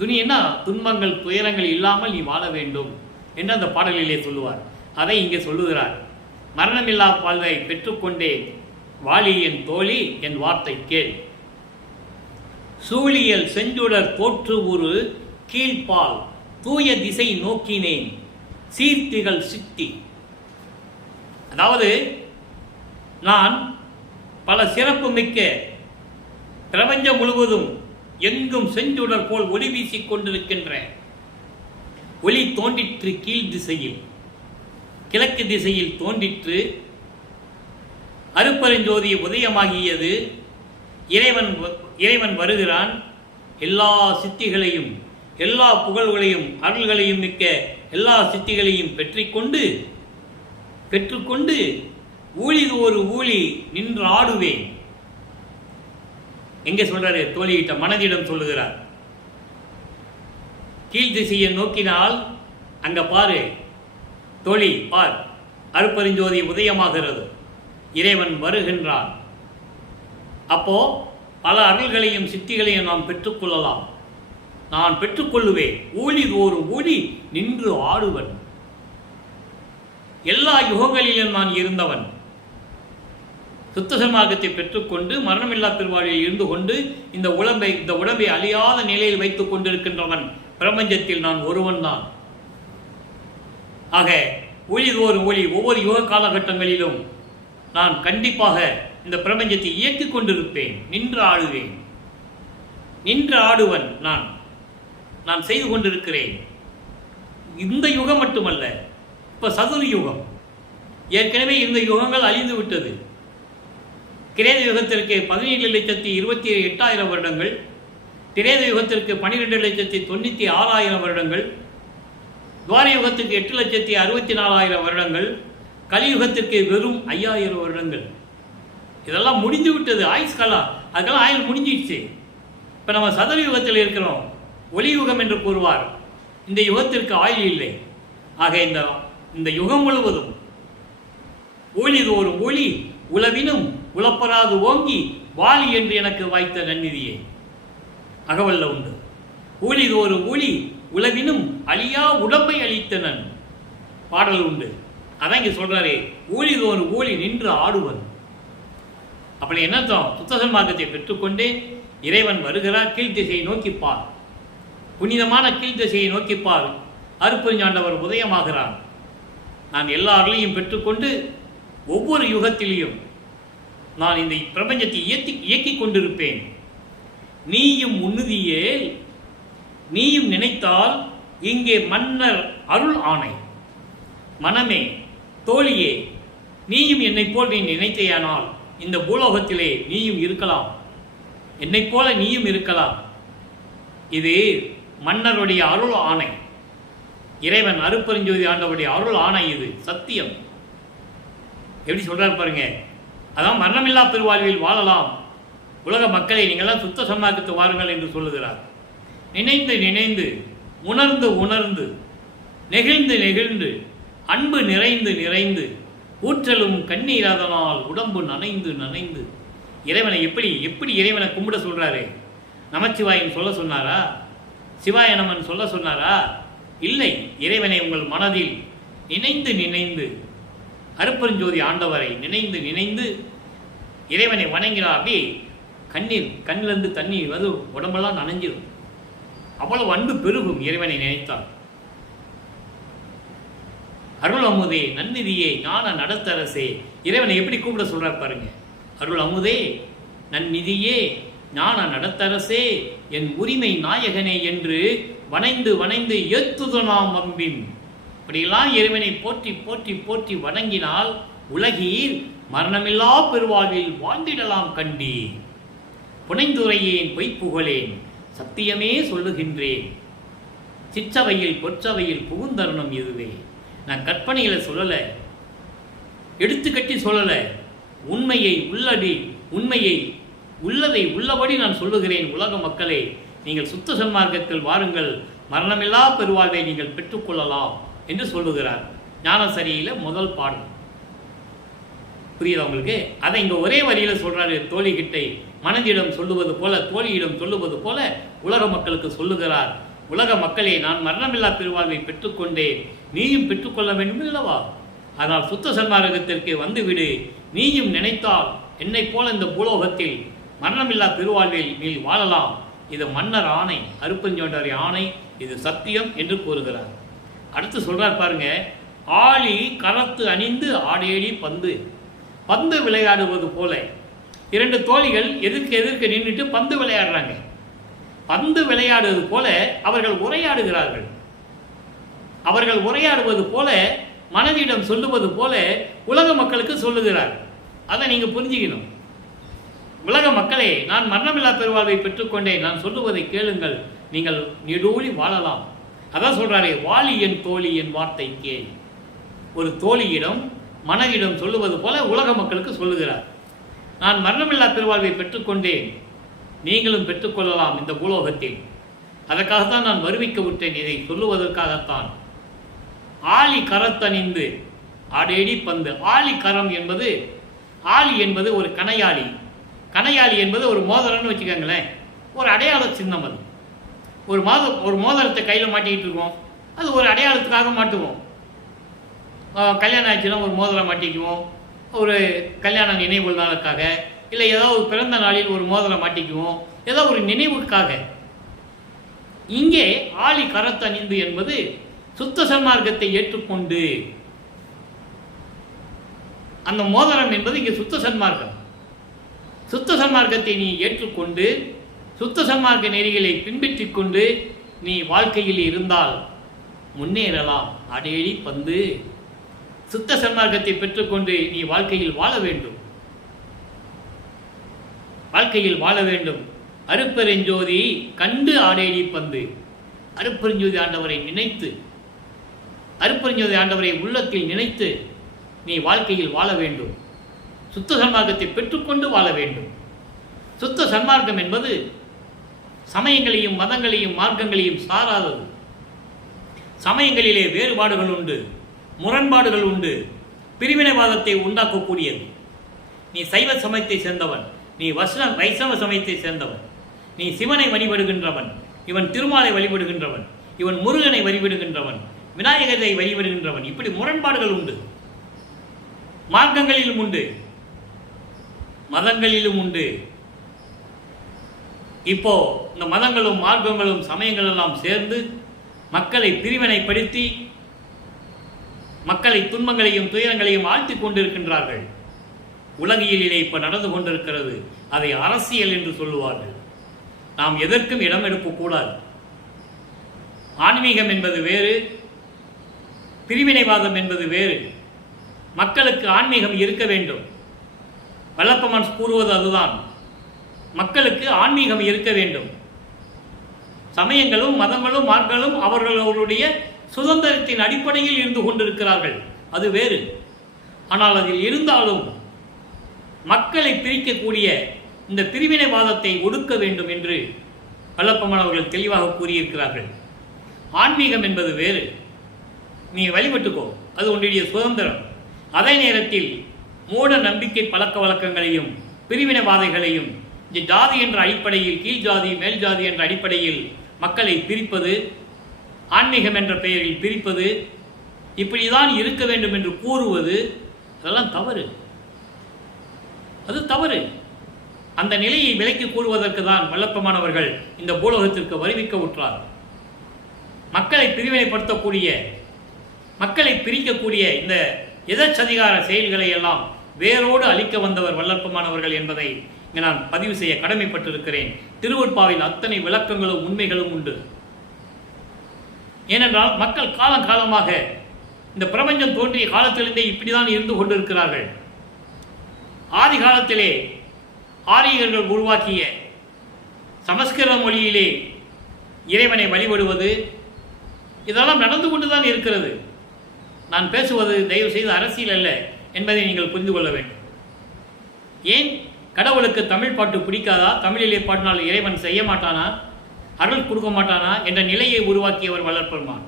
துணியன்னா துன்பங்கள் துயரங்கள் இல்லாமல் நீ வாழ வேண்டும் என்று அந்த பாடலிலே சொல்லுவார். அதை இங்கே சொல்லுகிறார். மரணமில்லா வாழ்வை பெற்றுக்கொண்டே வாலி என் தோழி என் வார்த்தை கேள். சூழியல் செஞ்சுடர் தோற்று ஒரு கீழ்பால் தூய திசை நோக்கினேன் சீர்த்திகள் சித்தி. அதாவது நான் பல சிறப்பு மிக்க பிரபஞ்சம் முழுவதும் எங்கும் செஞ்சுடர் போல் ஒளி வீசிக் கொண்டிருக்கின்ற ஒளி தோன்றிற்று கீழ் திசையில், கிழக்கு திசையில் தோன்றிற்று. அருப்பெருஞ்சோதி உதயமாகியது. இறைவன் வருகிறான். எல்லா சித்திகளையும் எல்லா புகழ்களையும் அருள்களையும் மிக்க எல்லா சித்திகளையும் பெற்றுக்கொண்டு ஊழிது ஒரு ஊழி நின்று ஆடுவேன். எங்கே சொல்றாரு? தோழியிட்ட மனதிடம் சொல்லுகிறார். கீழ் திசையை நோக்கினால் அங்க பாரு தோழி, பார், அருப்பெருஞ்சோதி உதயமாகிறது, இறைவன் வருகின்றான். அப்போ பல அருள்களையும் சித்திகளையும் நாம் பெற்றுக்கொள்ளலாம். நான் பெற்றுக்கொள்ளுவேன். ஊழி ஒரு ஊழி நின்று ஆடுவன். எல்லா யுகங்களிலும் நான் இருந்தவன். சுத்த சன்மார்க்கத்தை பெற்றுக்கொண்டு மரணமில்லா பெருவாழ்வில் இருந்து கொண்டு இந்த உடம்பை அழியாத நிலையில் வைத்துக் கொண்டிருக்கின்றவன் பிரபஞ்சத்தில் நான் ஒருவன் தான். ஆக ஊழிதோறும் ஒளி ஒவ்வொரு யுக காலகட்டங்களிலும் நான் கண்டிப்பாக இந்த பிரபஞ்சத்தை இயக்கிக் கொண்டிருப்பேன். நின்று ஆடுவேன். நின்று ஆடுவன் நான் செய்து கொண்டிருக்கிறேன். இந்த யுகம் மட்டுமல்ல, இப்போ சதுர யுகம். ஏற்கனவே இந்த யுகங்கள் அழிந்து விட்டது. கிரேத யுகத்திற்கு 17,28,000 வருடங்கள், திரேத யுகத்திற்கு 12,96,000 வருடங்கள், துவார யுகத்திற்கு 8,64,000 வருடங்கள், கலியுகத்திற்கு வெறும் 5,000 வருடங்கள். இதெல்லாம் முடிஞ்சு விட்டது. ஆயுஷ் காலம் அதுக்கெல்லாம் ஆயுள் முடிஞ்சிடுச்சு. இப்போ நம்ம சதுர யுகத்தில் இருக்கிறோம். ஒளி யுகம் என்று கூறுவார். இந்த யுகத்திற்கு ஆயுள் இல்லை. ஆக இந்த யுகம் முழுவதும் ஊழிதோறும் ஒளி உளவினும் உளப்பராது ஓங்கி வாலி என்று எனக்கு வாய்த்த நன்னிதியே. அகவல்ல உண்டு. ஊழிதோறும் ஒளி உளவினும் அழியா உடம்பை அளித்தனன் பாடல் உண்டு. அதான் இங்கே சொல்றாரே, ஊழிதோறும் ஊழி நின்று ஆடுவன். அப்படி என்னத்தம்? சுத்த சன்மார்க்கத்தை பெற்றுக்கொண்டே இறைவன் வருகிறார், கீழ்த்திசையை நோக்கிப்பார், புனிதமான கீழ்த்திசையை நோக்கிப்பார். அருட்பெருஞ்சாண்டவர் உதயமாகிறான். நான் எல்லா அருளையும் பெற்றுக்கொண்டு ஒவ்வொரு யுகத்திலையும் நான் இந்த பிரபஞ்சத்தை இயக்கிக் கொண்டிருப்பேன். நீயும் உன்னுதியே, நீயும் நினைத்தால் இங்கே மன்னர் அருள் ஆணை. மனமே, தோழியே, நீயும் என்னைப் போல் நீ நினைத்தேயானால் இந்த பூலோகத்திலே நீயும் இருக்கலாம், என்னைப் போல நீயும் இருக்கலாம். இது மன்னருடைய அருள் ஆணை. இறைவன் அருட்பெருஞ்சோதி ஆண்டவருடைய அருள் ஆணை. இது சத்தியம். எப்படி சொல்றார் பாருங்க. அதான் மரணமில்லா பெருவாழ்வில் வாழலாம். உலக மக்களை நீங்கள்லாம் சுத்த சன்மார்க்கத்து வாருங்கள் என்று சொல்லுகிறார். நினைந்து நினைந்து, உணர்ந்து உணர்ந்து, நெகிழ்ந்து நெகிழ்ந்து, அன்பு நிறைந்து நிறைந்து, ஊற்றலும் கண்ணீர் அதனால் உடம்பு நனைந்து நனைந்து. இறைவனை எப்படி எப்படி இறைவனை கும்பிட சொல்றாரு? நமச்சிவாயன் சொல்ல சொன்னாரா? சிவாய நமன் சொல்ல சொன்னாரா? இல்லை. இறைவனை உங்கள் மனதில் நினைந்து நினைந்து, அருட்பெருஞ்சோதி ஆண்டவரை நினைந்து நினைந்து இறைவனை வணங்கினார். அப்படியே கண்ணிலிருந்து தண்ணீர் வந்து உடம்பெல்லாம் நனைஞ்சிடும். அவ்வளவு அன்பு பெருகும் இறைவனை நினைத்தார். அருள் அமுதே, நன்னிதியே, ஞான நடத்தரசே. இறைவனை எப்படி கூப்பிட சொல்றார் பாருங்க. அருள் அமுதே, நன்னிதியே, ஞான நடத்தரசே, என் உரிமை நாயகனே என்று வணைந்து வணைந்து ஏத்துதனாம் வம்பின். இப்படியெல்லாம் இறைவனை போற்றி போற்றி போற்றி வணங்கினால் உலகீர் மரணமில்லா பெருவாழ்வில் வாழ்ந்திடலாம் கண்டீர். புனைந்துரையேன், பொய்ப்புகழேன், சத்தியமே சொல்லுகின்றேன். சிற்றவையில் பொற்றவையில் புகுந்தருணம் இதுவே. நான் கற்பனைகளை சொல்லலை, எடுத்துக்கட்டி சொல்லலை. உண்மையை உள்ளதை உள்ளபடி நான் சொல்லுகிறேன். உலக மக்களே, நீங்கள் சுத்த சன்மார்க்கத்தில் வாருங்கள், மரணமில்லா பெருவாழ்வை நீங்கள் பெற்றுக்கொள்ளலாம் என்று சொல்லுகிறார். ஞானசரியில முதல் பாடல். புரியுதா உங்களுக்கு? அதை இங்க ஒரே வரியில சொல்றாரு. தோழிகிட்டை மனதிடம் சொல்லுவது போல, தோழியிடம் சொல்லுவது போல உலக மக்களுக்கு சொல்லுகிறார். உலக மக்களே, நான் மரணமில்லா பெருவாழ்வை பெற்றுக்கொண்டேன், நீயும் பெற்றுக்கொள்ள வேண்டும் அல்லவா? ஆனால் சுத்த சன்மார்க்கத்திற்கு வந்துவிடு. நீயும் நினைத்தால் என்னை போல இந்த பூலோகத்தில் மரணமில்லா பெருவாழ்வில் நீ வாழலாம். இது மன்னர் ஆணை, அருட்பெருஞ்சோதி ஆணை, இது சத்தியம் என்று கூறுகிறார். அடுத்து சொல்றார் பாருங்க. ஆழி கரத்து அணிந்து ஆடேடி பந்து. பந்து விளையாடுவது போல இரண்டு தோழிகள் எதிர்க்க நின்றுட்டு பந்து விளையாடுறாங்க. பந்து விளையாடுவது போல அவர்கள் உரையாடுகிறார்கள். அவர்கள் உரையாடுவது போல, மனதிடம் சொல்லுவது போல உலக மக்களுக்கு சொல்லுகிறார். அதை நீங்க புரிஞ்சுக்கணும். உலக மக்களே, நான் மரணமில்லா பெருவாழ்வை பெற்றுக்கொண்டேன், நான் சொல்லுவதை கேளுங்கள், நீங்கள் நெடூழி வாழலாம். அதான் சொல்றாரே, வாலி என் தோழி என் வார்த்தை கேள். ஒரு தோழியிடம் மனதிடம் சொல்லுவது போல உலக மக்களுக்கு சொல்லுகிறார். நான் மரணமில்லா பெருவாழ்வை பெற்றுக்கொண்டேன், நீங்களும் பெற்றுக்கொள்ளலாம் இந்த பூலோகத்தில். அதற்காகத்தான் நான் வருவிக்க விட்டேன், இதை சொல்லுவதற்காகத்தான். ஆழி கரத்தணிந்து ஆடேடி பந்து. ஆழி கரம் என்பது, ஆழி என்பது ஒரு கணையாளி. கணையாளி என்பது ஒரு மோதிரம்னு வச்சுக்கோங்களேன், ஒரு அடையாள சின்னம். அது ஒரு மோதிரத்தை கையில் மாட்டிக்கிட்டு இருக்கோம், அது ஒரு அடையாளத்துக்காக மாட்டுவோம். கல்யாணம் ஆச்சுன்னா ஒரு மோதிரம் மாட்டிக்குவோம், ஒரு கல்யாண நினைவு நாளுக்காக, இல்லை ஏதோ ஒரு பிறந்த நாளில் ஒரு மோதிரம் மாட்டிக்குவோம், ஏதோ ஒரு நினைவுக்காக. இங்கே ஆழி கரத்தணிந்து என்பது சுத்த சன்மார்க்கத்தை ஏற்றுக்கொண்டு, அந்த மோதிரம் என்பது இங்கே சுத்த சன்மார்க்கம். சுத்த சன்மார்க்கத்தை நீ ஏற்றுக்கொண்டு, சுத்த சன்மார்க்க நெறிகளை பின்பற்றிக் கொண்டு நீ வாழ்க்கையில் இருந்தால் முன்னேறலாம். அடேடி பந்து. சுத்த சன்மார்க்கத்தை பெற்றுக்கொண்டு நீ வாழ்க்கையில் வாழ வேண்டும், வாழ்க்கையில் வாழ வேண்டும். அருட்பெருஞ்சோதி கண்டு ஆடேடி பந்து. அருட்பெருஞ்சோதி ஆண்டவரை நினைத்து, அருட்பெருஞ்சோதி ஆண்டவரை உள்ளத்தில் நினைத்து நீ வாழ்க்கையில் வாழ வேண்டும். சுத்த சன்மார்க்கத்தை பெற்றுக்கொண்டு வாழ வேண்டும். சுத்த சன்மார்க்கம் என்பது சமயங்களையும் மதங்களையும் மார்க்கங்களையும் சாராதது. சமயங்களிலே வேறுபாடுகள் உண்டு, முரண்பாடுகள் உண்டு, பிரிவினைவாதத்தை உண்டாக்கக்கூடியது. நீ சைவ சமயத்தை சேர்ந்தவன், நீ வைஷ்ணவ சமயத்தை சேர்ந்தவன், நீ சிவனை வழிபடுகின்றவன், இவன் திருமாலை வழிபடுகின்றவன், இவன் முருகனை வழிபடுகின்றவன், விநாயகரை வழிபடுகின்றவன். இப்படி முரண்பாடுகள் உண்டு. மார்க்கங்களிலும் உண்டு, மதங்களிலும் உண்டு. இப்போ இந்த மதங்களும் மார்க்கங்களும் சமயங்கள் எல்லாம் சேர்ந்து மக்களை பிரிவினைப்படுத்தி மக்களை துன்பங்களையும் துயரங்களையும் ஆழ்த்தி கொண்டிருக்கின்றார்கள். உலகியலிலே இப்போ நடந்து கொண்டிருக்கிறது. அதை அரசியல் என்று சொல்லுவார்கள். நாம் எதற்கும் இடம் எடுக்கக்கூடாது. ஆன்மீகம் என்பது வேறு, பிரிவினைவாதம் என்பது வேறு. மக்களுக்கு ஆன்மீகம் இருக்க வேண்டும். வல்லப்பமான் கூறுவது அதுதான். மக்களுக்கு ஆன்மீகம் இருக்க வேண்டும். சமயங்களும் மதங்களும் மார்களும் அவர்களுடைய சுதந்திரத்தின் அடிப்படையில் இருந்து கொண்டிருக்கிறார்கள், அது வேறு. ஆனால் அதில் இருந்தாலும் மக்களை பிரிக்கக்கூடிய இந்த பிரிவினைவாதத்தை ஒடுக்க வேண்டும் என்று வல்லப்பமான் அவர்கள் தெளிவாக கூறியிருக்கிறார்கள். ஆன்மீகம் என்பது வேறு. நீ வழிபட்டுக்கோ, அது உன்னுடைய சுதந்திரம். அதே நேரத்தில் மூட நம்பிக்கை பழக்க வழக்கங்களையும் பிரிவினைவாதைகளையும் இந்த ஜாதி என்ற அடிப்படையில், கீழ் ஜாதி மேல் ஜாதி என்ற அடிப்படையில் மக்களை பிரிப்பது, ஆன்மீகம் என்ற பெயரில் பிரிப்பது, இப்படிதான் இருக்க வேண்டும் என்று கூறுவது, அதெல்லாம் தவறு. அது தவறு. அந்த நிலையை விலைக்கு கூறுவதற்கு தான் வல்லப்பமானவர்கள் இந்த பூலோகத்திற்கு வருவிக்க உற்றார். மக்களை பிரிவினைப்படுத்தக்கூடிய, மக்களை பிரிக்கக்கூடிய இந்த எதச்சதிகார செயல்களை எல்லாம் வேரோடு அழிக்க வந்தவர் வல்லப்பமானவர்கள் என்பதை இங்கே நான் பதிவு செய்ய கடமைப்பட்டிருக்கிறேன். திருவருட்பாவில் அத்தனை விளக்கங்களும் உண்மைகளும் உண்டு. ஏனென்றால் மக்கள் காலங்காலமாக இந்த பிரபஞ்சம் தோன்றிய காலத்திலிருந்தே இப்படிதான் இருந்து கொண்டிருக்கிறார்கள். ஆதி காலத்திலே ஆரியர்கள் உருவாக்கிய சமஸ்கிருத மொழியிலே இறைவனை வழிபடுவது, இதெல்லாம் நடந்து கொண்டுதான் இருக்கிறது. நான் பேசுவது தயவு செய்து அரசியல் அல்ல என்பதை நீங்கள் புரிந்து கொள்ள வேண்டும். ஏன் கடவுளுக்கு தமிழ் பாட்டு பிடிக்காதா? தமிழிலே பாடினால் இறைவன் செய்ய மாட்டானா, அருள் கொடுக்க மாட்டானா என்ற நிலையை உருவாக்கியவர் வல்லப்பெருமான்.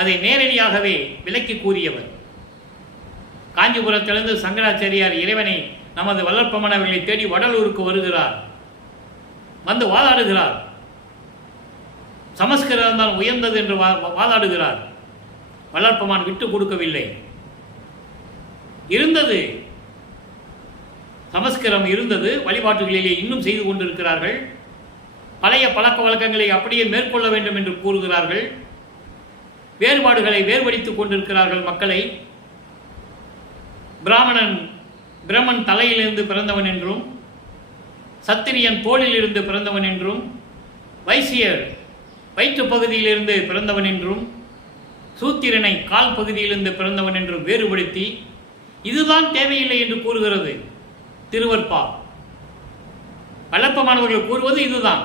அதை நேரடியாகவே விளக்கி கூறியவர். காஞ்சிபுரத்திலிருந்து சங்கராச்சாரியார் இறைவனை நமது வல்லப்பெருமான் அவர்களை தேடி வடலூருக்கு வருகிறார். வந்து வாதாடுகிறார். சமஸ்கிருதம் தான் உயர்ந்தது என்று வாதாடுகிறார். வல்லப்பெருமான் விட்டு கொடுக்கவில்லை. இருந்தது, சமஸ்கிருதம் இருந்தது, வழிபாட்டுகளிலே இன்னும் செய்து கொண்டிருக்கிறார்கள். பழைய பழக்க வழக்கங்களை அப்படியே மேற்கொள்ள வேண்டும் என்று கூறுகிறார்கள். வேறுபாடுகளை வேறுபடுத்திக் கொண்டிருக்கிறார்கள் மக்களை. பிரமன் தலையிலிருந்து பிறந்தவன் என்றும், சத்திரியன் தோளில் இருந்து பிறந்தவன் என்றும், வைசியர் வயிற்று பகுதியிலிருந்து பிறந்தவன் என்றும், சூத்திரனை கால் பகுதியிலிருந்து பிறந்தவன் என்றும் வேறுபடுத்தி இதுதான் தேவையில்லை என்று கூறுகிறது திருவருட்பா. வல்லப்பமானவர்கள் கூறுவது இதுதான்.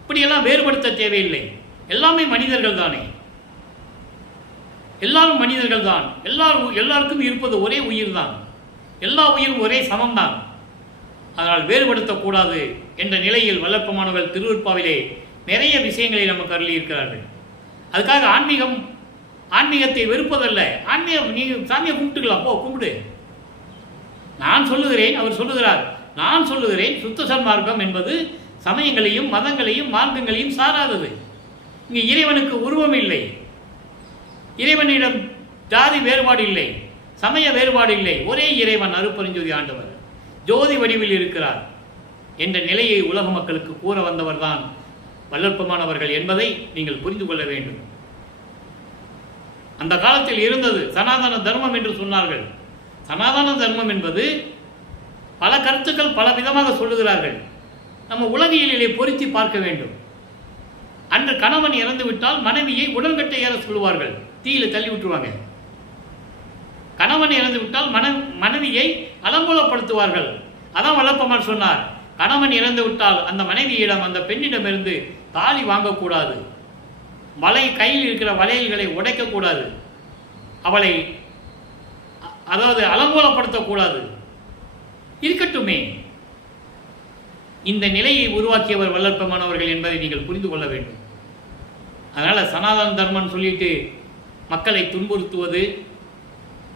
இப்படியெல்லாம் வேறுபடுத்த தேவையில்லை. எல்லாமே மனிதர்கள் தானே, எல்லாரும் மனிதர்கள் தான். எல்லாருக்கும் இருப்பது ஒரே உயிர் தான். எல்லா உயிரும் ஒரே சமம்தான். அதனால் வேறுபடுத்தக்கூடாது என்ற நிலையில் வல்லப்பமானவர்கள் திருவருட்பாவிலே நிறைய விஷயங்களை நமக்கு அருளியிருக்கிறார்கள். அதுக்காக ஆன்மீகத்தை வெறுப்பதல்ல. ஆன்மீகம் நீ சாமியை கும்பிட்டுக்கலாம், போ கும்பிடு. நான் சொல்லுகிறேன், அவர் சொல்லுகிறார். நான் சொல்லுகிறேன், சுத்த சன்மார்க்கம் என்பது சமயங்களையும் மதங்களையும் மார்க்கங்களையும் சாராதது. இங்கே இறைவனுக்கு உருவம் இல்லை, இறைவனிடம் ஜாதி வேறுபாடு இல்லை, சமய வேறுபாடு இல்லை. ஒரே இறைவன் அருட்பெருஞ்சோதி ஆண்டவர் ஜோதி வடிவில் இருக்கிறார் என்ற நிலையை உலக மக்களுக்கு கூற வந்தவர் தான் வல்லப்பெருமானவர்கள் என்பதை நீங்கள் புரிந்து கொள்ள வேண்டும். அந்த காலத்தில் இருந்தது சனாதன தர்மம் என்று சொன்னார்கள். சனாதன தர்மம் என்பது பல கருத்துக்கள் பல விதமாக சொல்லுகிறார்கள். நம்ம உலகியலிலே பொருத்தி பார்க்க வேண்டும். அன்று கணவன் இறந்து விட்டால் மனைவியை உடன்கட்டை ஏற சொல்லுவார்கள், தீயில தள்ளி விட்டுருவாங்க. கணவன் இறந்து விட்டால் மனைவியை அலங்கோலப்படுத்துவார்கள். அதான் வல்லப்பெருமான் சொன்னார், கணவன் இறந்து விட்டால் அந்த மனைவியிடம், அந்த பெண்ணிடமிருந்து தாலி வாங்கக்கூடாது, கையில் இருக்கிற வளையல்களை உடைக்கக்கூடாது, அவளை அதாவது அலங்கோலப்படுத்தக்கூடாது. இருக்கட்டுமே, இந்த நிலையை உருவாக்கியவர் வல்லப்பெருமானவர்கள் என்பதை நீங்கள் புரிந்து கொள்ள வேண்டும். அதனால் சனாதன தர்மம் சொல்லிட்டு மக்களை துன்புறுத்துவது,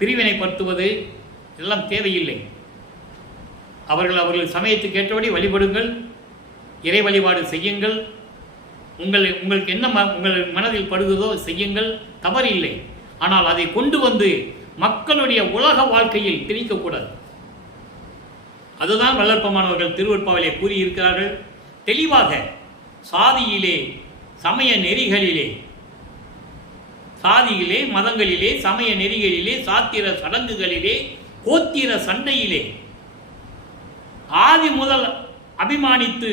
பிரிவினைப்படுத்துவது இதெல்லாம் தேவையில்லை. அவர்கள் சமயத்துக்கு ஏற்றபடி வழிபடுங்கள், இறை வழிபாடு செய்யுங்கள். உங்களுக்கு என்ன உங்கள் மனதில் படுகிறதோ செய்யுங்கள், தவறு இல்லை. ஆனால் அதை கொண்டு வந்து மக்களுடைய உலக வாழ்க்கையில் திணிக்கக்கூடாது. அதுதான் வல்லப்பெருமானவர்கள் திருவருட்பாவிலே கூறியிருக்கிறார்கள். தெளிவாக சாதியிலே, சமய நெறிகளிலே, சாதியிலே, மதங்களிலே, சமய நெறிகளிலே, சாத்திர சடங்குகளிலே, கோத்திர சண்டையிலே ஆதி முதல் அபிமானித்து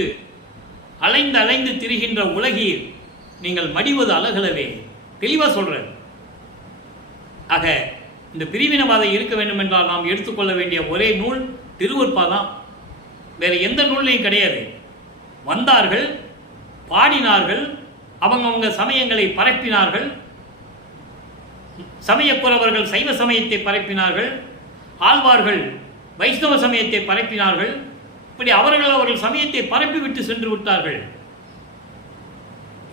அலைந்து அலைந்து திரிகின்ற உலகீர் நீங்கள் மடிவது அழகலவே. தெளிவாக சொல்கிறேன். ஆக இந்த பிரிவினவாதம் இருக்க வேண்டும் என்றால் நாம் எடுத்துக்கொள்ள வேண்டிய ஒரே நூல் திருவருட்பா தான். வேறு எந்த நூல்லையும் கிடையாது. வந்தார்கள், பாடினார்கள், அவங்கவுங்க சமயங்களை பரப்பினார்கள். சமயக்குறவர்கள் சைவ சமயத்தை பரப்பினார்கள், ஆழ்வார்கள் வைஷ்ணவ சமயத்தை பரப்பினார்கள். இப்படி அவர்கள் சமயத்தை பரப்பிவிட்டு சென்று விட்டார்கள்.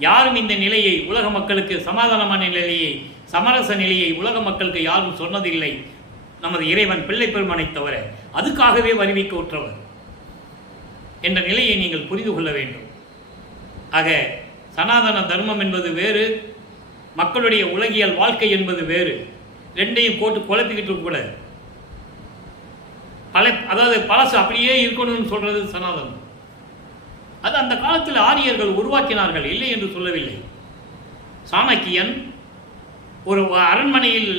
யாரும் இந்த நிலையை உலக மக்களுக்கு, சமாதானமான நிலையை, சமரச நிலையை உலக மக்களுக்கு யாரும் சொன்னதில்லை. நமது இறைவன் பிள்ளை பெருமானை தவிர. அதுக்காகவே வருவிக்க உற்றவர் என்ற நிலையை நீங்கள் புரிந்து கொள்ள வேண்டும். ஆக சனாதன தர்மம் என்பது வேறு, மக்களுடைய உலகியல் வாழ்க்கை என்பது வேறு. ரெண்டையும் போட்டு குழப்பிக்கிட்டு கூட அதாவது பழசு அப்படியே இருக்கணும்னு சொல்றது சனாதனம். அது அந்த காலத்தில் ஆரியர்கள் உருவாக்கினார்கள், இல்லை என்று சொல்லவில்லை. சாணக்கியன் ஒரு அரண்மனையில்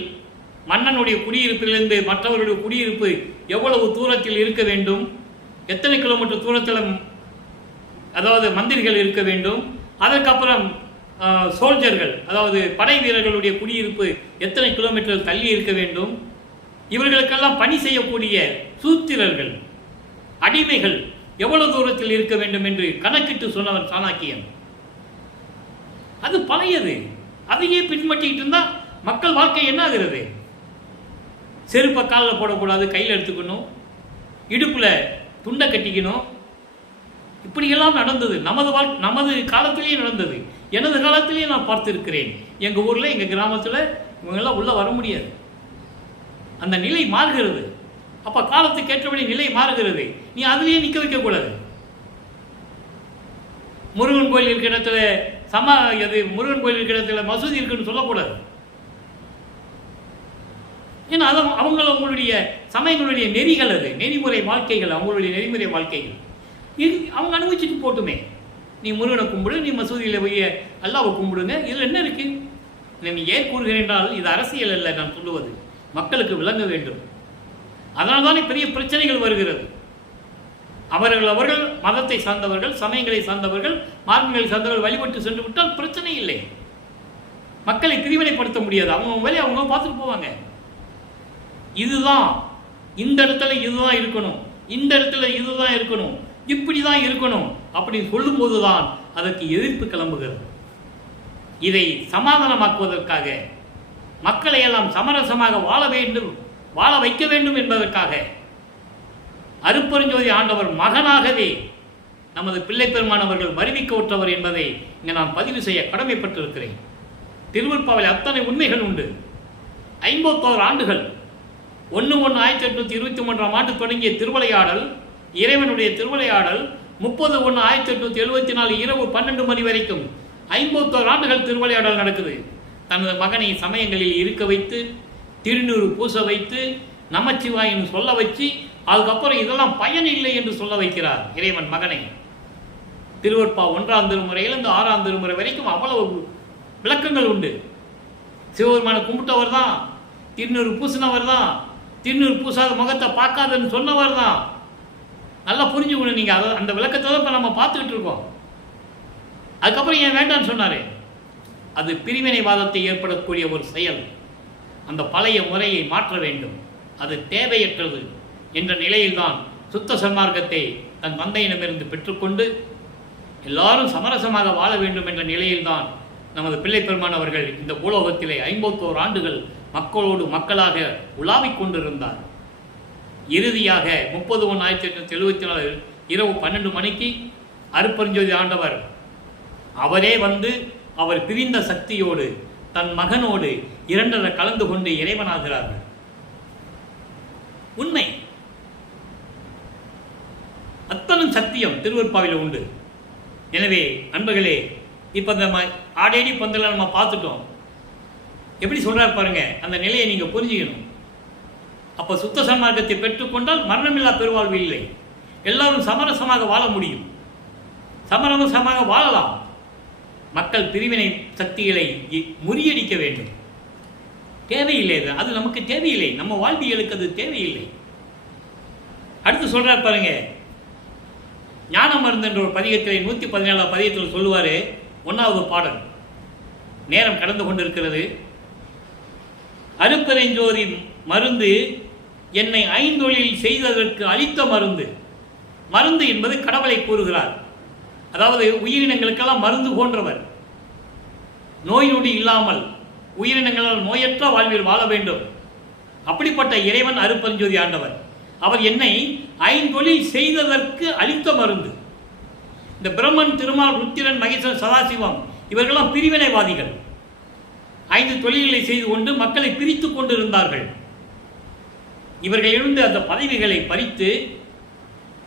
மன்னனுடைய குடியிருப்பிலிருந்து மற்றவர்களுடைய குடியிருப்பு எவ்வளவு தூரத்தில் இருக்க வேண்டும், எத்தனை கிலோமீட்டர் தூரத்தில் அதாவது மந்திரிகள் இருக்க வேண்டும், அதற்கப்புறம் சோல்ஜர்கள் அதாவது படை வீரர்களுடைய குடியிருப்பு எத்தனை கிலோமீட்டர் தள்ளி இருக்க வேண்டும், இவர்களுக்கெல்லாம் பணி செய்யக்கூடிய சூத்திரர்கள், அடிமைகள் எவ்வளவு தூரத்தில் இருக்க வேண்டும் என்று கணக்கிட்டு சொன்னவன் சாணக்கியன். அது பழையது. அதையே பின்பற்றிட்டு இருந்தால் மக்கள் வாழ்க்கை என்ன ஆகிறது? செருப்பை காலில் போடக்கூடாது, கையில் எடுத்துக்கணும், இடுப்பில் துண்டை கட்டிக்கணும். இப்படியெல்லாம் நடந்தது. நமது காலத்திலேயே நடந்தது. எனது காலத்திலேயே நான் பார்த்துருக்கிறேன். எங்கள் ஊரில், எங்கள் கிராமத்தில் இவங்கெல்லாம் உள்ளே வர முடியாது. அந்த நிலை மாறுகிறது. அப்போ காலத்துக்கு ஏற்றபடி நிலை மாறுகிறது. நீ அதுலேயே நிற்க வைக்கக்கூடாது. முருகன் கோயில் இருக்கிற இடத்துல முருகன் கோயில் இருக்கிற இடத்துல மசூதி இருக்குன்னு சொல்லக்கூடாது. ஏன்னா அது அவங்களுடைய சமயங்களுடைய நெறிகள், அது நெறிமுறை வாழ்க்கைகள், அவங்களுடைய நெறிமுறை வாழ்க்கைகள். அவங்க அனுபவிச்சுட்டு போட்டுமே. நீ முருகனை கும்பிடு, நீ மசூதியில் போய் அல்லாவை கும்பிடுங்க. இதில் என்ன இருக்கு? நீ ஏன் கூறுகிறேன் என்றால் இது அரசியல் அல்ல, நான் சொல்லுவது மக்களுக்கு விளங்க வேண்டும். அதனால் தானே பெரிய பிரச்சனைகள் வருகிறது. அவர்கள் மதத்தை சார்ந்தவர்கள், சமயங்களை சார்ந்தவர்கள், மார்க்கங்களை சார்ந்தவர்கள் வழிபட்டு சென்று விட்டால் பிரச்சனை இல்லை. மக்களை பிரிவினைப்படுத்த முடியாது. அவங்க வேலையை அவங்க பார்த்துட்டு போவாங்க. இதுதான் இந்த இடத்துல இதுதான் இருக்கணும், இந்த இடத்துல இதுதான் இருக்கணும், இப்படி தான் இருக்கணும் அப்படின்னு சொல்லும்போது தான் அதற்கு எதிர்ப்பு கிளம்புகிறது. இதை சமாதானமாக்குவதற்காக, மக்களை எல்லாம் சமரசமாக வாழ வைக்க வேண்டும் என்பதற்காக அருட்பெருஞ்சோதி ஆண்டவர் மகனாகவே நமது பிள்ளை பெருமானவர்கள் வருவிக்க உற்றவர் என்பதை இங்கே நான் பதிவு செய்ய கடமைப்பட்டிருக்கிறேன். திருவருட்பாவில் அத்தனை உண்மைகள் உண்டு. 51 ஆண்டுகள் 1/1/1823 ஆண்டு தொடங்கிய திருவிளையாடல், இறைவனுடைய திருவிளையாடல் 30/1/1874 இரவு 12 மணி வரைக்கும் 51 ஆண்டுகள் திருவிளையாடல் நடக்குது. தனது மகனை சமயங்களில் இருக்க வைத்து, திருநூறு பூச வைத்து, நமச்சிவாயின்னு சொல்ல வச்சு, அதுக்கப்புறம் இதெல்லாம் பயன் இல்லை என்று சொல்ல வைக்கிறார் இறைவன் மகனை. திருவருட்பா 1ஆம் திருமுறையிலிருந்து 6ஆம் திருமுறை வரைக்கும் அவ்வளவு விளக்கங்கள் உண்டு. சிவபெருமானை கும்பிட்டவர் தான், திருநூறு பூசினவர் தான், திருநூறு பூசாத முகத்தை பார்க்காதுன்னு சொன்னவர் தான். நல்லா புரிஞ்சுக்கணும் நீங்கள். அதை அந்த விளக்கத்தை தான் இப்போ நம்ம பார்த்துக்கிட்டு இருக்கோம். அதுக்கப்புறம் ஏன் வேண்டான்னு சொன்னார்? அது பிரிவினைவாதத்தை ஏற்படக்கூடிய ஒரு செயல். அந்த பழைய முறையை மாற்ற வேண்டும். அது தேவையற்றது என்ற நிலையில்தான் சுத்த சன்மார்க்கத்தை தன் தந்தையிடமிருந்து பெற்றுக்கொண்டு எல்லாரும் சமரசமாக வாழ வேண்டும் என்ற நிலையில்தான் நமது பிள்ளை பெருமான் அவர்கள் இந்த பூலோகத்திலே 51 ஆண்டுகள் மக்களோடு மக்களாக உலாவிக் கொண்டிருந்தார். இறுதியாக 30/1/1874 இரவு 12 மணிக்கு அருட்பெருஞ்சோதி ஆண்டவர் அவரே வந்து அவர் பிரிந்த சக்தியோடு தன் மகனோடு 2 கலந்து கொண்டு இறைவனாகிறார்கள். உண்மை. அத்தனை சத்தியம் திருவருட்பாவில் உண்டு. எனவே நண்பர்களே, இப்போ நம்ம ஆடேடி பந்தல நம்ம பார்த்துட்டோம். எப்படி சொல்றார் பாருங்க. அந்த நிலையை நீங்க புரிஞ்சுக்கணும். அப்போ சுத்த சன்மார்க்கத்தை பெற்றுக்கொண்டால் மரணமில்லா பெருவாழ்வு இல்லை. எல்லாரும் சமரசமாக வாழ முடியும். சமரசமாக வாழலாம். மக்கள் பிரிவினை சக்திகளை முறியடிக்க வேண்டும். தேவையில்லை, அது நமக்கு தேவையில்லை, நம்ம வாழ்வியலுக்கு அது தேவையில்லை. அடுத்து சொல்றார் பாருங்க, ஞான மருந்து என்ற ஒரு பதிகத்தில் 117 பதிகத்தில் சொல்லுவார். 1வது பாடல். நேரம் கடந்து கொண்டிருக்கிறது. அருட்பெருஞ்சோதி மருந்து என்னை ஐந்தொழில் செய்ததற்கு அளித்த மருந்து. மருந்து என்பது கடவுளை கூறுகிறார். அதாவது உயிரினங்களுக்கெல்லாம் மருந்து போன்றவர். நோய் நொடி இல்லாமல் உயிரினங்களால் நோயற்ற வாழ்வில் வாழ வேண்டும். அப்படிப்பட்ட இறைவன் அருட்பெருஞ்சோதி ஆண்டவர். அவர் என்னை ஐந்தொழில் செய்ததற்கு அளித்த மருந்து. இந்த பிரம்மன், திருமால், ருத்திரன், மகேஸ்வரன், சதாசிவம் இவர்களெல்லாம் பிரிவினைவாதிகள். 5 தொழில்களை செய்து கொண்டு மக்களை பிரித்து கொண்டிருந்தார்கள். இவர்களிலிருந்து அந்த பதவிகளை பறித்து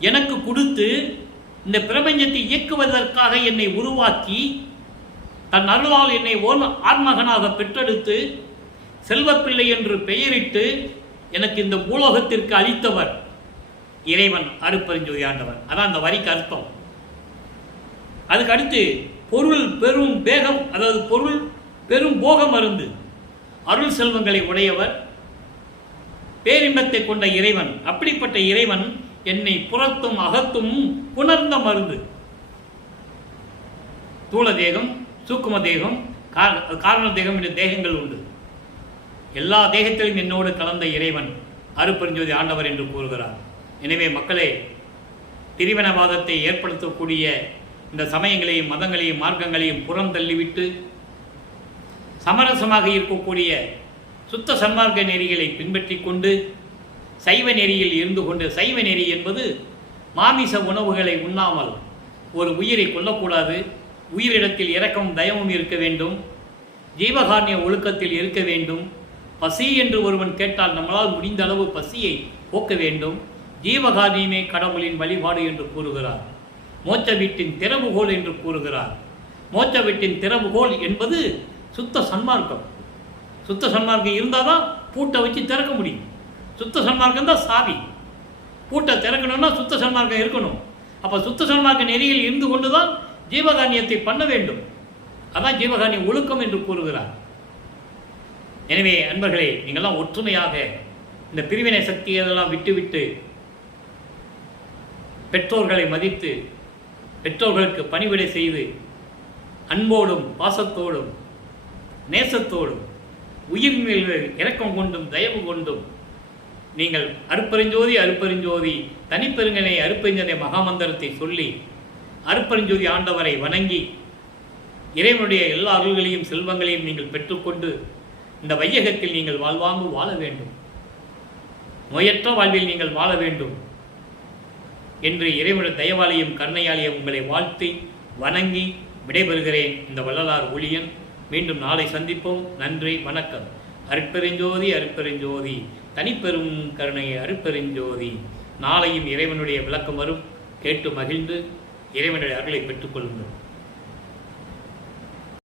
எனக்கு கொடுத்து இந்த பிரபஞ்சத்தை இயக்குவதற்காக என்னை உருவாக்கி தன் அருளால் என்னை ஆன்மகனாக பெற்றெடுத்து செல்வப்பிள்ளை என்று பெயரிட்டு எனக்கு இந்த பூலோகத்திற்கு அளித்தவர் இறைவன் அருட்பெருஞ்சோதி ஆண்டவர். அதான் அந்த வரிக்கு அர்த்தம். அதுக்கு அடுத்து பொருள் பெரும் பேகம், அதாவது பொருள் பெரும் போக மருந்து. அருள் செல்வங்களை உடையவர், பேரின்பத்தை கொண்ட இறைவன். அப்படிப்பட்ட இறைவன் என்னை புறத்தும் அகத்தும் புணர்ந்த மருந்து. தூள தேகம், சூக்கும தேகம், காரண தேகம் என்ற தேகங்கள் உண்டு. எல்லா தேகத்திலும் என்னோடு கலந்த இறைவன் அருட்பெருஞ்சோதி ஆண்டவர் என்று கூறுகிறார். எனவே மக்களே, பிரிவினவாதத்தை ஏற்படுத்தக்கூடிய இந்த சமயங்களையும் மதங்களையும் மார்க்கங்களையும் புறம் தள்ளிவிட்டு சமரசமாக இருக்கக்கூடிய சுத்த சன்மார்க்க நெறிகளை பின்பற்றி கொண்டு சைவ நெறியில் இருந்து கொண்டு, சைவ நெறி என்பது மாமிச உணவுகளை உண்ணாமல் ஒரு உயிரை கொல்லக்கூடாது, உயிரிடத்தில் இரக்கமும் தயமும் இருக்க வேண்டும், ஜீவகாருண்ய ஒழுக்கத்தில் இருக்க வேண்டும், பசி என்று ஒருவன் கேட்டால் நம்மளால் முடிந்த அளவு பசியை போக்க வேண்டும், ஜீவகாருண்யமே கடவுளின் வழிபாடு என்று கூறுகிறார். மோட்ச வீட்டின் திறவுகோல் என்று கூறுகிறார். மோட்ச வீட்டின் திறவுகோல் என்பது சுத்த சன்மார்க்கம். சுத்த சன்மார்க்கம் இருந்தால் தான் பூட்டை வச்சு திறக்க முடியும். சுத்த சன்மார்க்கம் தான் சாவி. பூட்டை திறக்கணும்னா சுத்த சன்மார்க்கம் இருக்கணும். அப்போ சுத்த சன்மார்க்க நெறியில் இருந்து கொண்டு தான் ஜீவகாருண்யத்தை பண்ண வேண்டும். அதான் ஜீவகாருண்ய ஒழுக்கம் என்று கூறுகிறார். எனவே அன்பர்களே, நீங்கள்லாம் ஒற்றுமையாக இந்த பிரிவினை சக்திகளெல்லாம் விட்டுவிட்டு பெற்றோர்களை மதித்து பெற்றோர்களுக்கு பணிவிடை செய்து அன்போடும் பாசத்தோடும் நேசத்தோடும் உயிர் மேல் இரக்கம் கொண்டும் தயவு கொண்டும் நீங்கள் அருட்பெருஞ்சோதி அருட்பெருஞ்சோதி தனிப்பெருங்கனை அருட்பெருஞ்சனை மகாமந்திரத்தை சொல்லி அருட்பெருஞ்சோதி ஆண்டவரை வணங்கி இறைவனுடைய எல்லா அருள்களையும் செல்வங்களையும் நீங்கள் பெற்றுக்கொண்டு இந்த வையகத்தில் நீங்கள் வாழ்வாங்கு வாழ வேண்டும், நோயற்ற வாழ்வில் நீங்கள் வாழ வேண்டும் என்று இறைவனுடைய தயவாலையும் கருணையாலையும் உங்களை வாழ்த்தி வணங்கி விடைபெறுகிறேன். இந்த வள்ளலார் ஊழியன். மீண்டும் நாளை சந்திப்போம். நன்றி, வணக்கம். அருட்பெருஞ்சோதி அருட்பெருஞ்சோதி தனிப்பெரும் கருணை அருட்பெருஞ்சோதி. நாளையும் இறைவனுடைய விளக்கம் வரும். கேட்டு மகிழ்ந்து இறைவனுடைய அருளை பெற்றுக்கொள்ளுங்கள்.